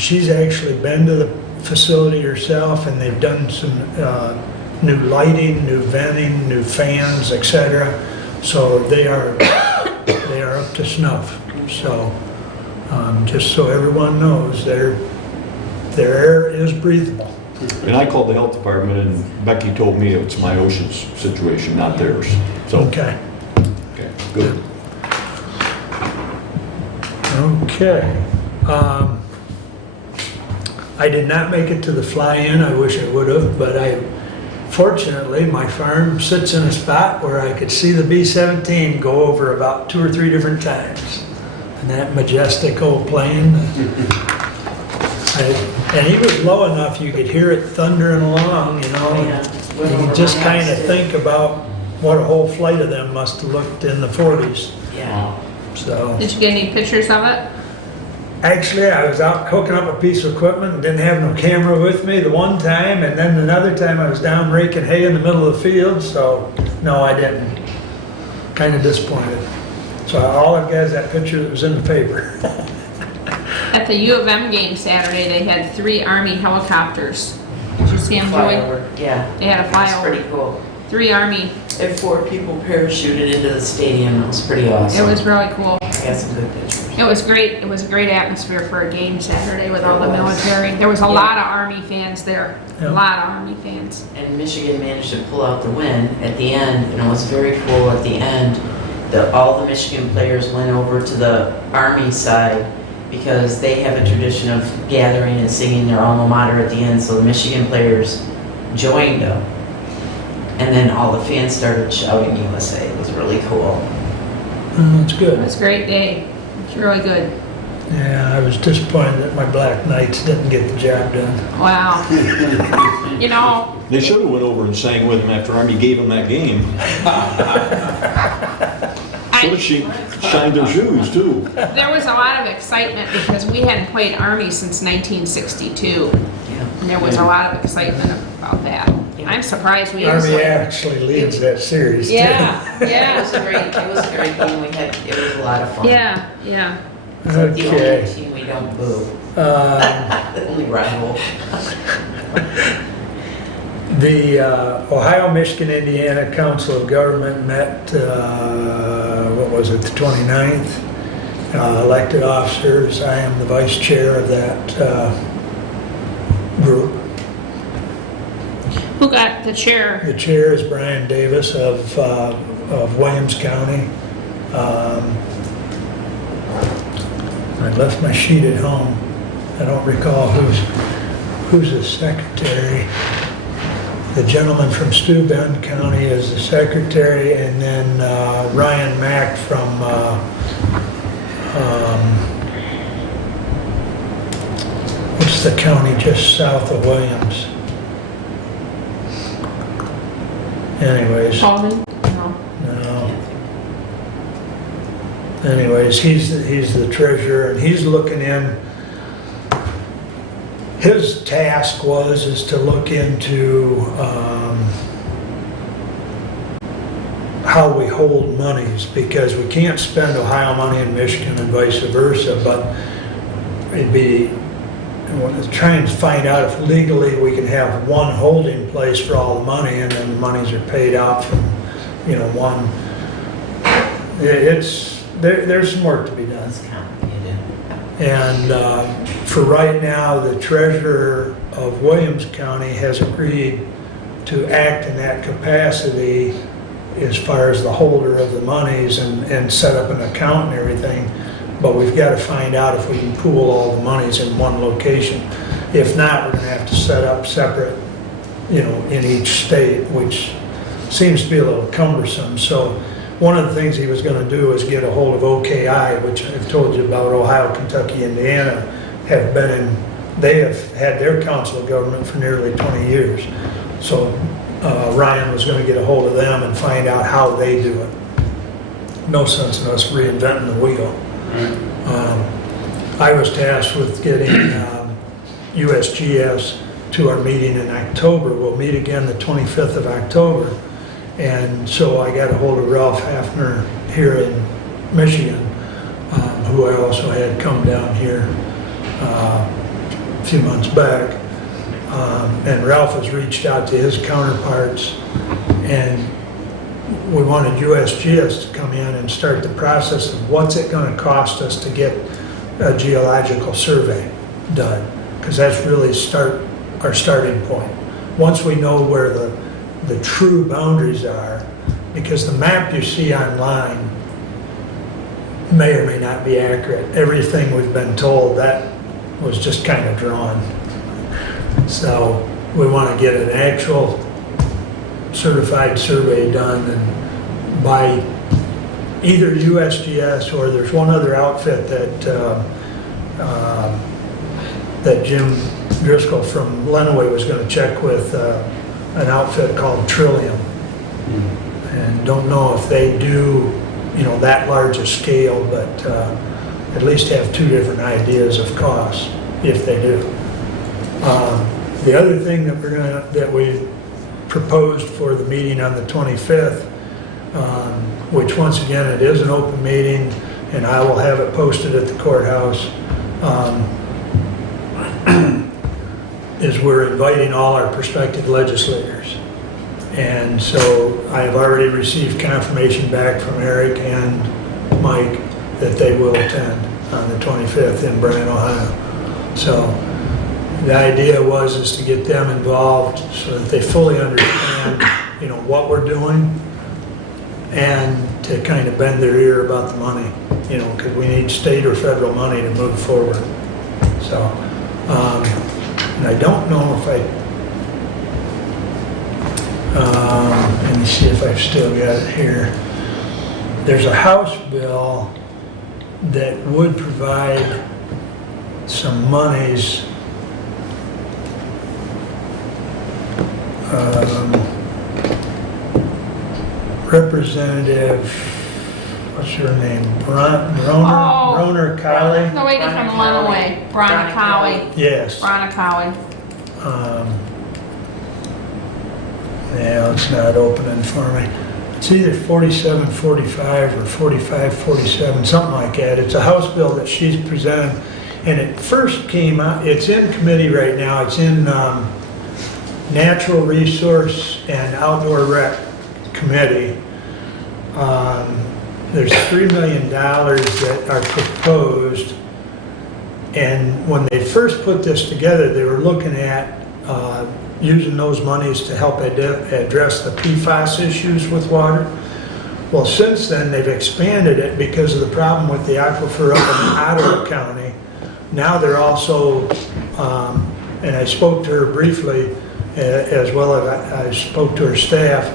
She's actually been to the facility herself, and they've done some new lighting, new venting, new fans, etc. So they are up to snuff. So just so everyone knows, their air is breathable. And I called the health department and Becky told me it's my ocean's situation, not theirs. So, Okay. okay, good. Okay. I did not make it to the fly-in. I wish I would have, but fortunately, my farm sits in a spot where I could see the B-17 go over about 2 or 3 different times. And that majestic old plane. And he was low enough you could hear it thundering along, Yeah. You just kind of think about what a whole flight of them must have looked in the 40s. Yeah. So, Did you get any pictures of it? actually, I was out hooking up a piece of equipment and didn't have no camera with me the one time, and then another time I was down raking hay in the middle of the field, so no, I didn't. Kind of disappointed. So all I've got is that picture that was in the paper. At the U of M game Saturday, they had 3 Army helicopters. Did you see them, Joey? Flyover, yeah. They had a That's flyover. pretty cool. 3 Army. And 4 people parachuted into the stadium. It was pretty awesome. It was really cool. I got some good pictures. It was great. It was a great atmosphere for a game Saturday with all the It was. military. There was a Yeah. lot of Army fans there. Yeah. A lot of Army fans. And Michigan managed to pull out the win at the end, and it was very cool at the end. All the Michigan players went over to the Army side because they have a tradition of gathering and singing their alma mater at the end, so the Michigan players joined them. And then all the fans started shouting USA. It was really cool. That's It good. was a great day. It was really good. Yeah, I was disappointed that my Black Knights didn't get the job done. Wow. You know, They should have went over and sang with them after Army gave them that game. Should have shined their shoes too. there was a lot of excitement because we hadn't played Army since 1962. Yeah. And there was a lot of excitement about that. I'm surprised we didn't Army play. actually leads that series too. Yeah, It yeah, was a great game we had. It was a lot of fun. yeah, yeah. It's like the only Okay. team we don't boo. Um, The only rival. The Ohio, Michigan, Indiana Council of Government met, what was it, the 29th? Elected officers. I am the vice chair of that group. Who got the chair? The chair is Brian Davis of Williams County. I left my sheet at home. I don't recall who's the secretary. The gentleman from Steuben County is the secretary, and then Ryan Mack from what's the county just south of Williams? Anyways, Alden? No. no. Anyways, he's the treasurer, and he's looking in. His task is to look into how we hold monies, because we can't spend Ohio money in Michigan and vice versa, but it'd be, I want to try and find out if legally we can have one holding place for all the money, and then the monies are paid out from, one. There's some work to be done. It's complicated. And for right now, the treasurer of Williams County has agreed to act in that capacity as far as the holder of the monies and set up an account and everything. But we've got to find out if we can pool all the monies in one location. If not, we're going to have to set up separate, in each state, which seems to be a little cumbersome. So one of the things he was going to do is get a hold of OKI, which I've told you about. Ohio, Kentucky, Indiana they have had their council of government for nearly 20 years. So Ryan was going to get a hold of them and find out how they do it. No sense in us reinventing the wheel. I was tasked with getting USGS to our meeting in October. We'll meet again the 25th of October. And so I got a hold of Ralph Hafner here in Michigan, who I also had come down here a few months back. And Ralph has reached out to his counterparts, and we wanted USGS to come in and start the process of what's it going to cost us to get a geological survey done, because that's really our starting point. Once we know where the true boundaries are, because the map you see online may or may not be accurate. Everything we've been told, that was just kind of drawn. So we want to get an actual certified survey done, and by either USGS or there's one other outfit that Jim Driscoll from Lenawee was going to check with, an outfit called Trillium. And don't know if they do, that large a scale, but at least have two different ideas of costs if they do. The other thing that we proposed for the meeting on the 25th, which once again, it is an open meeting, and I will have it posted at the courthouse, is we're inviting all our prospective legislators. And so I have already received confirmation back from Eric and Mike that they will attend on the 25th in Bryan, Ohio. So the idea is to get them involved so that they fully understand, what we're doing, and to kind of bend their ear about the money, because we need state or federal money to move forward. So, and I don't know if let me see if I've still got it here. There's a House bill that would provide some monies Representative, what's her name? Broner Colley? The lady from Lenawee, Bronna Cowie. Yes. Bronna Cowie. Yeah, it's not opening for me. It's either 4745 or 4547, something like that. It's a House bill that she's presented, and it first came out, it's in committee right now, it's in Natural Resource and Outdoor Rec Committee. There's $3 million that are proposed, and when they first put this together, they were looking at using those monies to help address the PFAS issues with water. Well, since then, they've expanded it because of the problem with the aquifer up in Ottawa County. Now they're also, and I spoke to her briefly, as well as I spoke to her staff,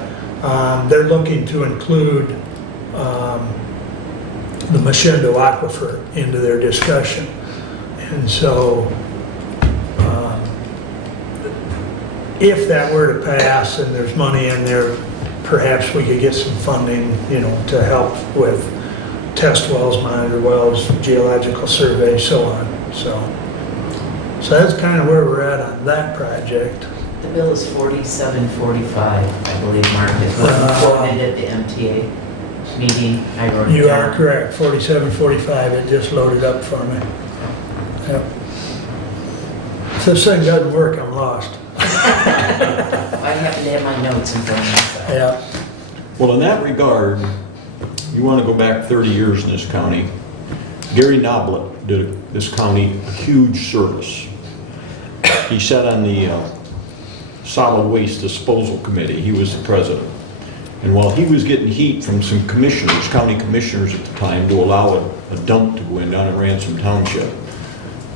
they're looking to include the Machendo aquifer into their discussion. And so, if that were to pass and there's money in there, perhaps we could get some funding, to help with test wells, monitor wells, geological survey, so on. So that's kind of where we're at on that project. The bill is 4745, I believe, Mark, is what you quoted at the MTA meeting. I wrote it You down. are correct, 4745, it just loaded up for me. Yep. If this thing doesn't work, I'm lost. I happen to have my notes in front of me. So. Yeah. Well, in that regard, you want to go back 30 years in this county. Gary Noblet did this county a huge service. He sat on the Solid Waste Disposal Committee. He was the president. And while he was getting heat from some commissioners, county commissioners at the time, to allow a dump to go in down in Ransom Township,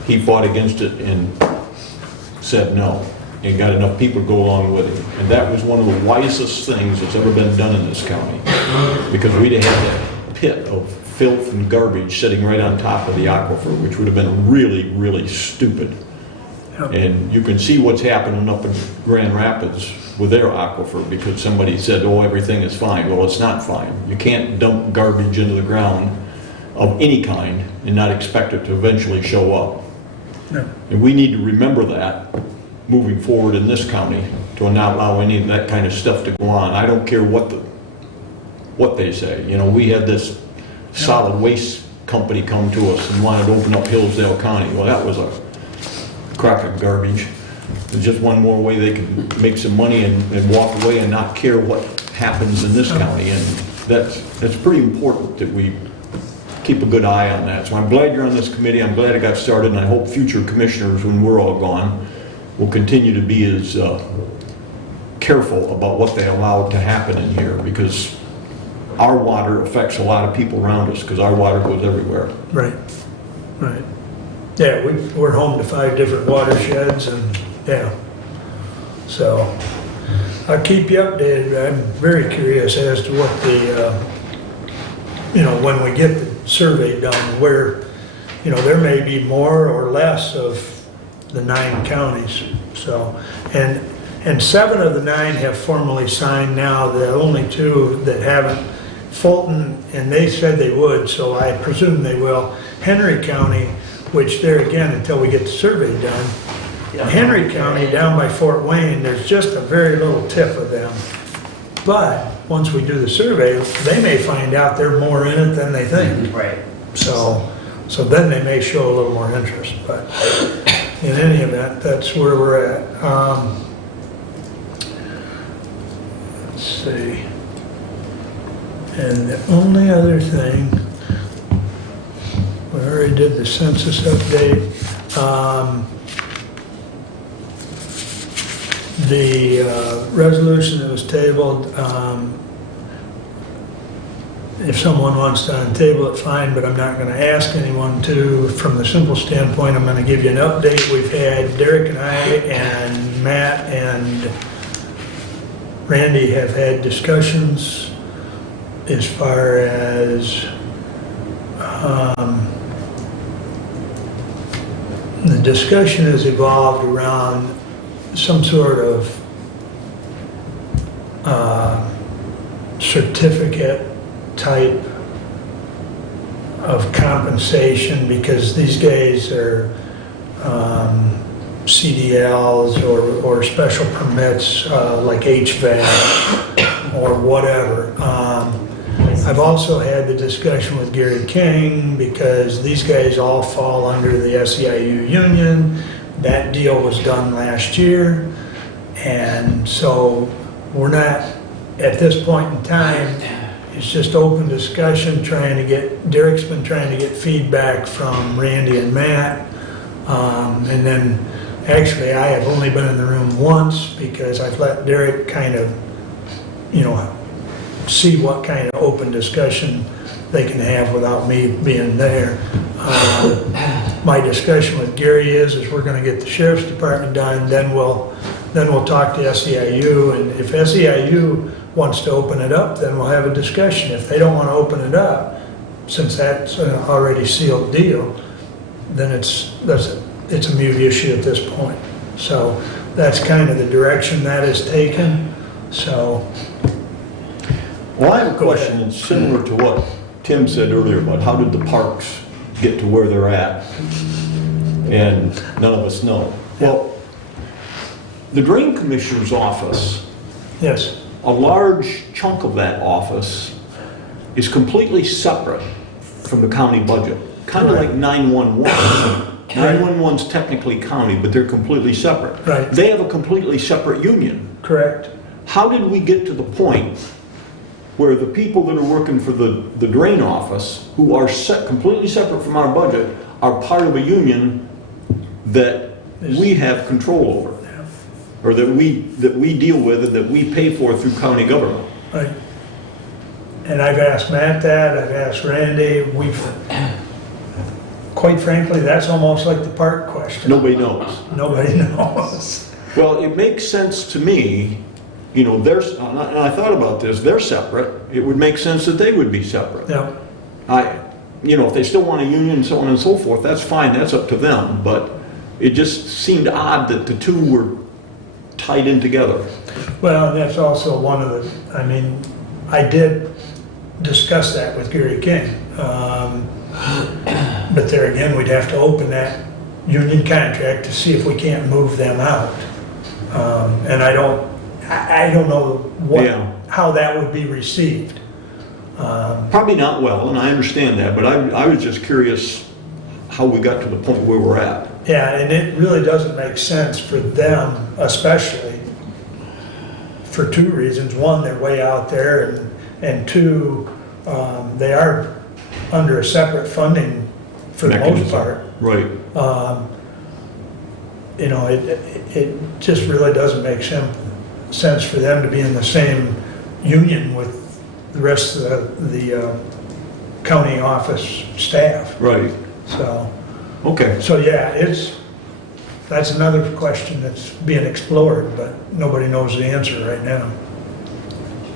he fought against it and said no, and got enough people to go along with him. And that was one of the wisest things that's ever been done in this county, because we'd have had that pit of filth and garbage sitting right on top of the aquifer, which would have been really, really stupid. And you can see what's happening up in Grand Rapids with their aquifer, because somebody said, oh, everything is fine. Well, it's not fine. You can't dump garbage into the ground of any kind and not expect it to eventually show up. No. And we need to remember that moving forward in this county, to not allow any of that kind of stuff to go on. I don't care what they say. We had this solid waste company come to us and wanted to open up Hillsdale County. Well, that was a crock of garbage. It's just one more way they can make some money and walk away and not care what happens in this county. And that's pretty important that we keep a good eye on that. So I'm glad you're on this committee. I'm glad it got started, and I hope future commissioners, when we're all gone, will continue to be as careful about what they allow to happen in here, because our water affects a lot of people around us, because our water goes everywhere. Right. Yeah, we're home to 5 different watersheds, and yeah. So I'll keep you updated. I'm very curious as to what the, when we get the survey done, where, there may be more or less of the 9 counties. So, and 7 of the 9 have formally signed now. The only 2 that haven't, Fulton, and they said they would, so I presume they will. Henry County, which there again, until we get the survey done, Henry County down by Fort Wayne, there's just a very little tip of them. But once we do the survey, they may find out they're more in it than they think. Right. So then they may show a little more interest. But in any event, that's where we're at. Let's see. And the only other thing, we already did the census update. The resolution that was tabled, if someone wants to untable it, fine, but I'm not going to ask anyone to. From the simple standpoint, I'm going to give you an update. We've had Derek and I and Matt and Randy have had discussions as far as the discussion has evolved around some sort of certificate type of compensation, because these guys are CDLs or special permits like HVAC or whatever. I've also had the discussion with Gary King, because these guys all fall under the SEIU union. That deal was done last year, and so we're not, at this point in time, it's just open discussion, Derek's been trying to get feedback from Randy and Matt, and then Actually, I have only been in the room once because I've let Derek kind of, see what kind of open discussion they can have without me being there. My discussion with Gary is we're gonna get the sheriff's department done, then we'll talk to SEIU, and if SEIU wants to open it up, then we'll have a discussion. If they don't wanna open it up, since that's an already sealed deal, then it's a mute issue at this point. So that's kind of the direction that is taken, so. Well, I have a question that's similar to what Tim said earlier about how did the parks get to where they're at? And none of us know. Well, the drain commissioner's office, Yes, a large chunk of that office is completely separate from the county budget. Kind of like 911. 911's technically county, but they're completely separate. Right. They have a completely separate union. correct. How did we get to the point where the people that are working for the drain office, who are completely separate from our budget, are part of a union that we have control over? Or that we deal with and that we pay for through county government? Right. And I've asked Matt that, I've asked Randy, quite frankly, that's almost like the park question. Nobody knows. Nobody knows. Well, it makes sense to me, and I thought about this, they're separate. It would make sense that they would be separate. Yeah, If they still want a union and so on and so forth, that's fine, that's up to them. But it just seemed odd that the two were tied in together. well, and that's also one of I did discuss that with Gary King. But there again, we'd have to open that union contract to see if we can't move them out. And I don't know Yeah. how that would be received. Probably not well, and I understand that, but I was just curious how we got to the point where we're at. Yeah, and it really doesn't make sense for them, especially, for two reasons. One, they're way out there, and two, they are under a separate funding for the most Mechanism. part. Right. It just really doesn't make sense for them to be in the same union with the rest of the county office staff. Right. Okay. So yeah, that's another question that's being explored, but nobody knows the answer right now.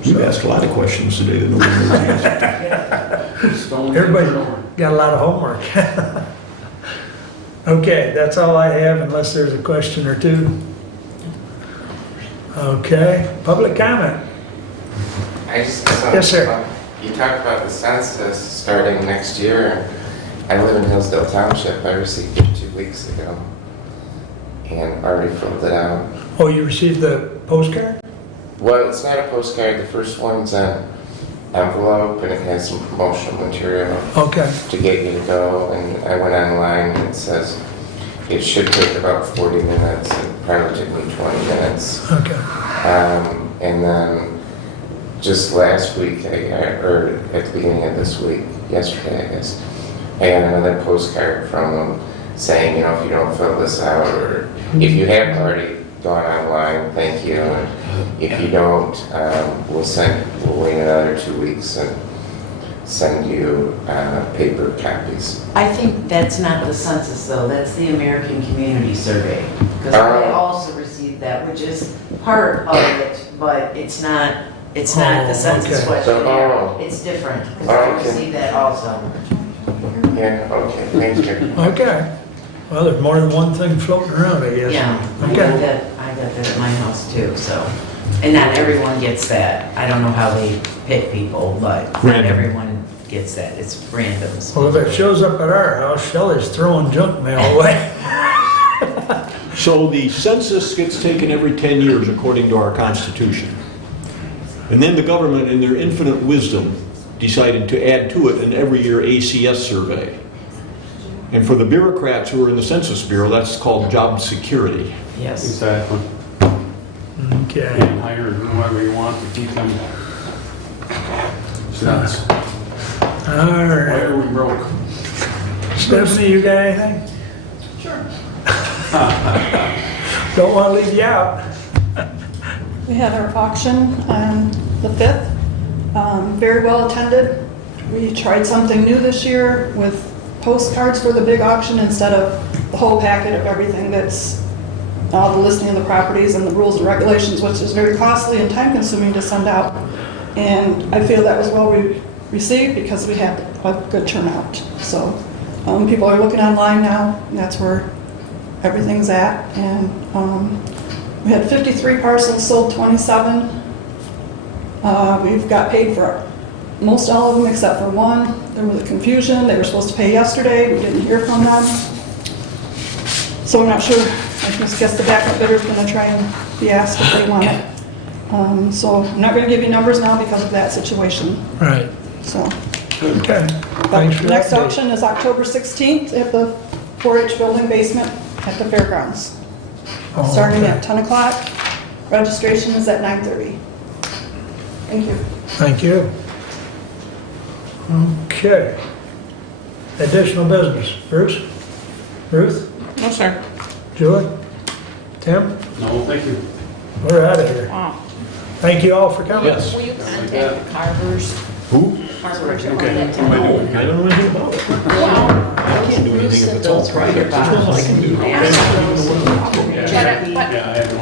You've asked a lot of questions today that nobody knows the answer. Everybody got a lot of homework. Okay, that's all I have unless there's a question or two. Okay, public comment. Yes, sir. You talked about the census starting next year, and I live in Hillsdale Township. I received it 2 weeks ago and already filled it out. Oh, you received the postcard? Well, it's not a postcard. The first one's an envelope, and it has some promotional material Okay, to get you to go. And I went online, and it says it should take about 40 minutes. It probably took me 20 minutes. okay. And then just last week, or at the beginning of this week, yesterday, I guess, I got another postcard from them saying, if you don't fill this out, or if you have already gone online, thank you. And if you don't, we'll wait another 2 weeks and send you paper copies. I think that's not the census though, that's the American Community Survey. Because I also received that, which is part of it, but it's not the census okay. questionnaire. It's different, because I Okay. received that also. Yeah, okay, thank you. Okay. Well, there's more than one thing floating around, I guess. Yeah, I got Okay. that at my house too, so. And not everyone gets that. I don't know how they pick people, but not Random. everyone gets that. It's randoms. Well, if it shows up at our house, Shelley's throwing junk mail away. So the census gets taken every 10 years according to our Constitution. And then the government, in their infinite wisdom, decided to add to it an every year ACS survey. And for the bureaucrats who are in the Census Bureau, that's called job security. Yes. Exactly. Okay. You can hire whoever you want to keep them. That's All why right. are we broke? Stephanie, you got anything? Sure. Don't want to leave you out. We had our auction on the 5th, very well attended. We tried something new this year with postcards for the big auction instead of the whole packet of everything that's all the listing of the properties and the rules and regulations, which is very costly and time consuming to send out. And I feel that was well received because we had a good turnout. So people are looking online now, and that's where everything's at. And we had 53 parcels, sold 27. We've got paid for most all of them except for one. There was a confusion. They were supposed to pay yesterday. We didn't hear from them. So I'm not sure. I just guess the backup bidder's going to try and be asked if they want it. So I'm not going to give you numbers now because of that situation. Right. So, Okay. but Thanks for next that update. auction is October 16th at the 4-H building basement at the fairgrounds. Oh, Starting okay. at 10 o'clock. Registration is at 9:30. Thank you. Thank you. Okay. Additional business. Bruce? Ruth? No, sir. Julie? Tim? No, thank you. We're out of here. Wow. Thank you all for coming. Yes. Will you contact the Carvers? Who? Carvers are Okay. that What am I doing? I don't know anything about it. I can't do anything if it's all private. There's nothing I can do. But Yeah, I have no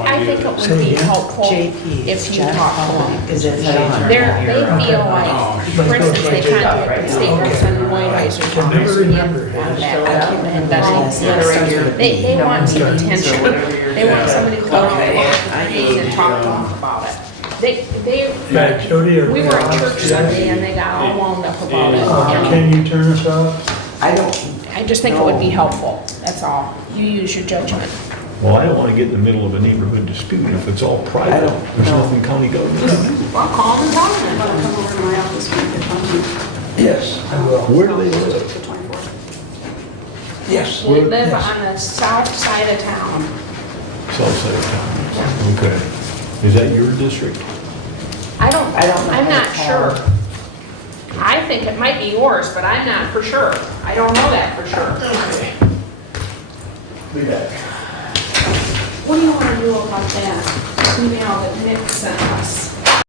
I think idea. it would be helpful JP, if you Jeff talk to them. Is it John? They feel like, for instance, they contacted the state reps on Weinheiser's Can never office remember. on that investigation. They want some attention. They want somebody to come out and talk to them about it. Right, Jody, or- We were at church Sunday and they got all wound up about it. Can you turn us off? I just think it would be helpful, that's all. You use your judgment. Well, I don't want to get in the middle of a neighborhood dispute if it's all private. There's nothing county government. Well, call them and talk to them. Come over to my office when you get home. Yes, I will. Where do they live? The 24th. Yes. We live Yes. on the south side of town. South side of town. Okay. Is that your district? I don't know. I'm not how sure. I think it might be yours, but I'm not for sure. I don't know that for sure. Be back. What do you want to do about that email that Nick sent us?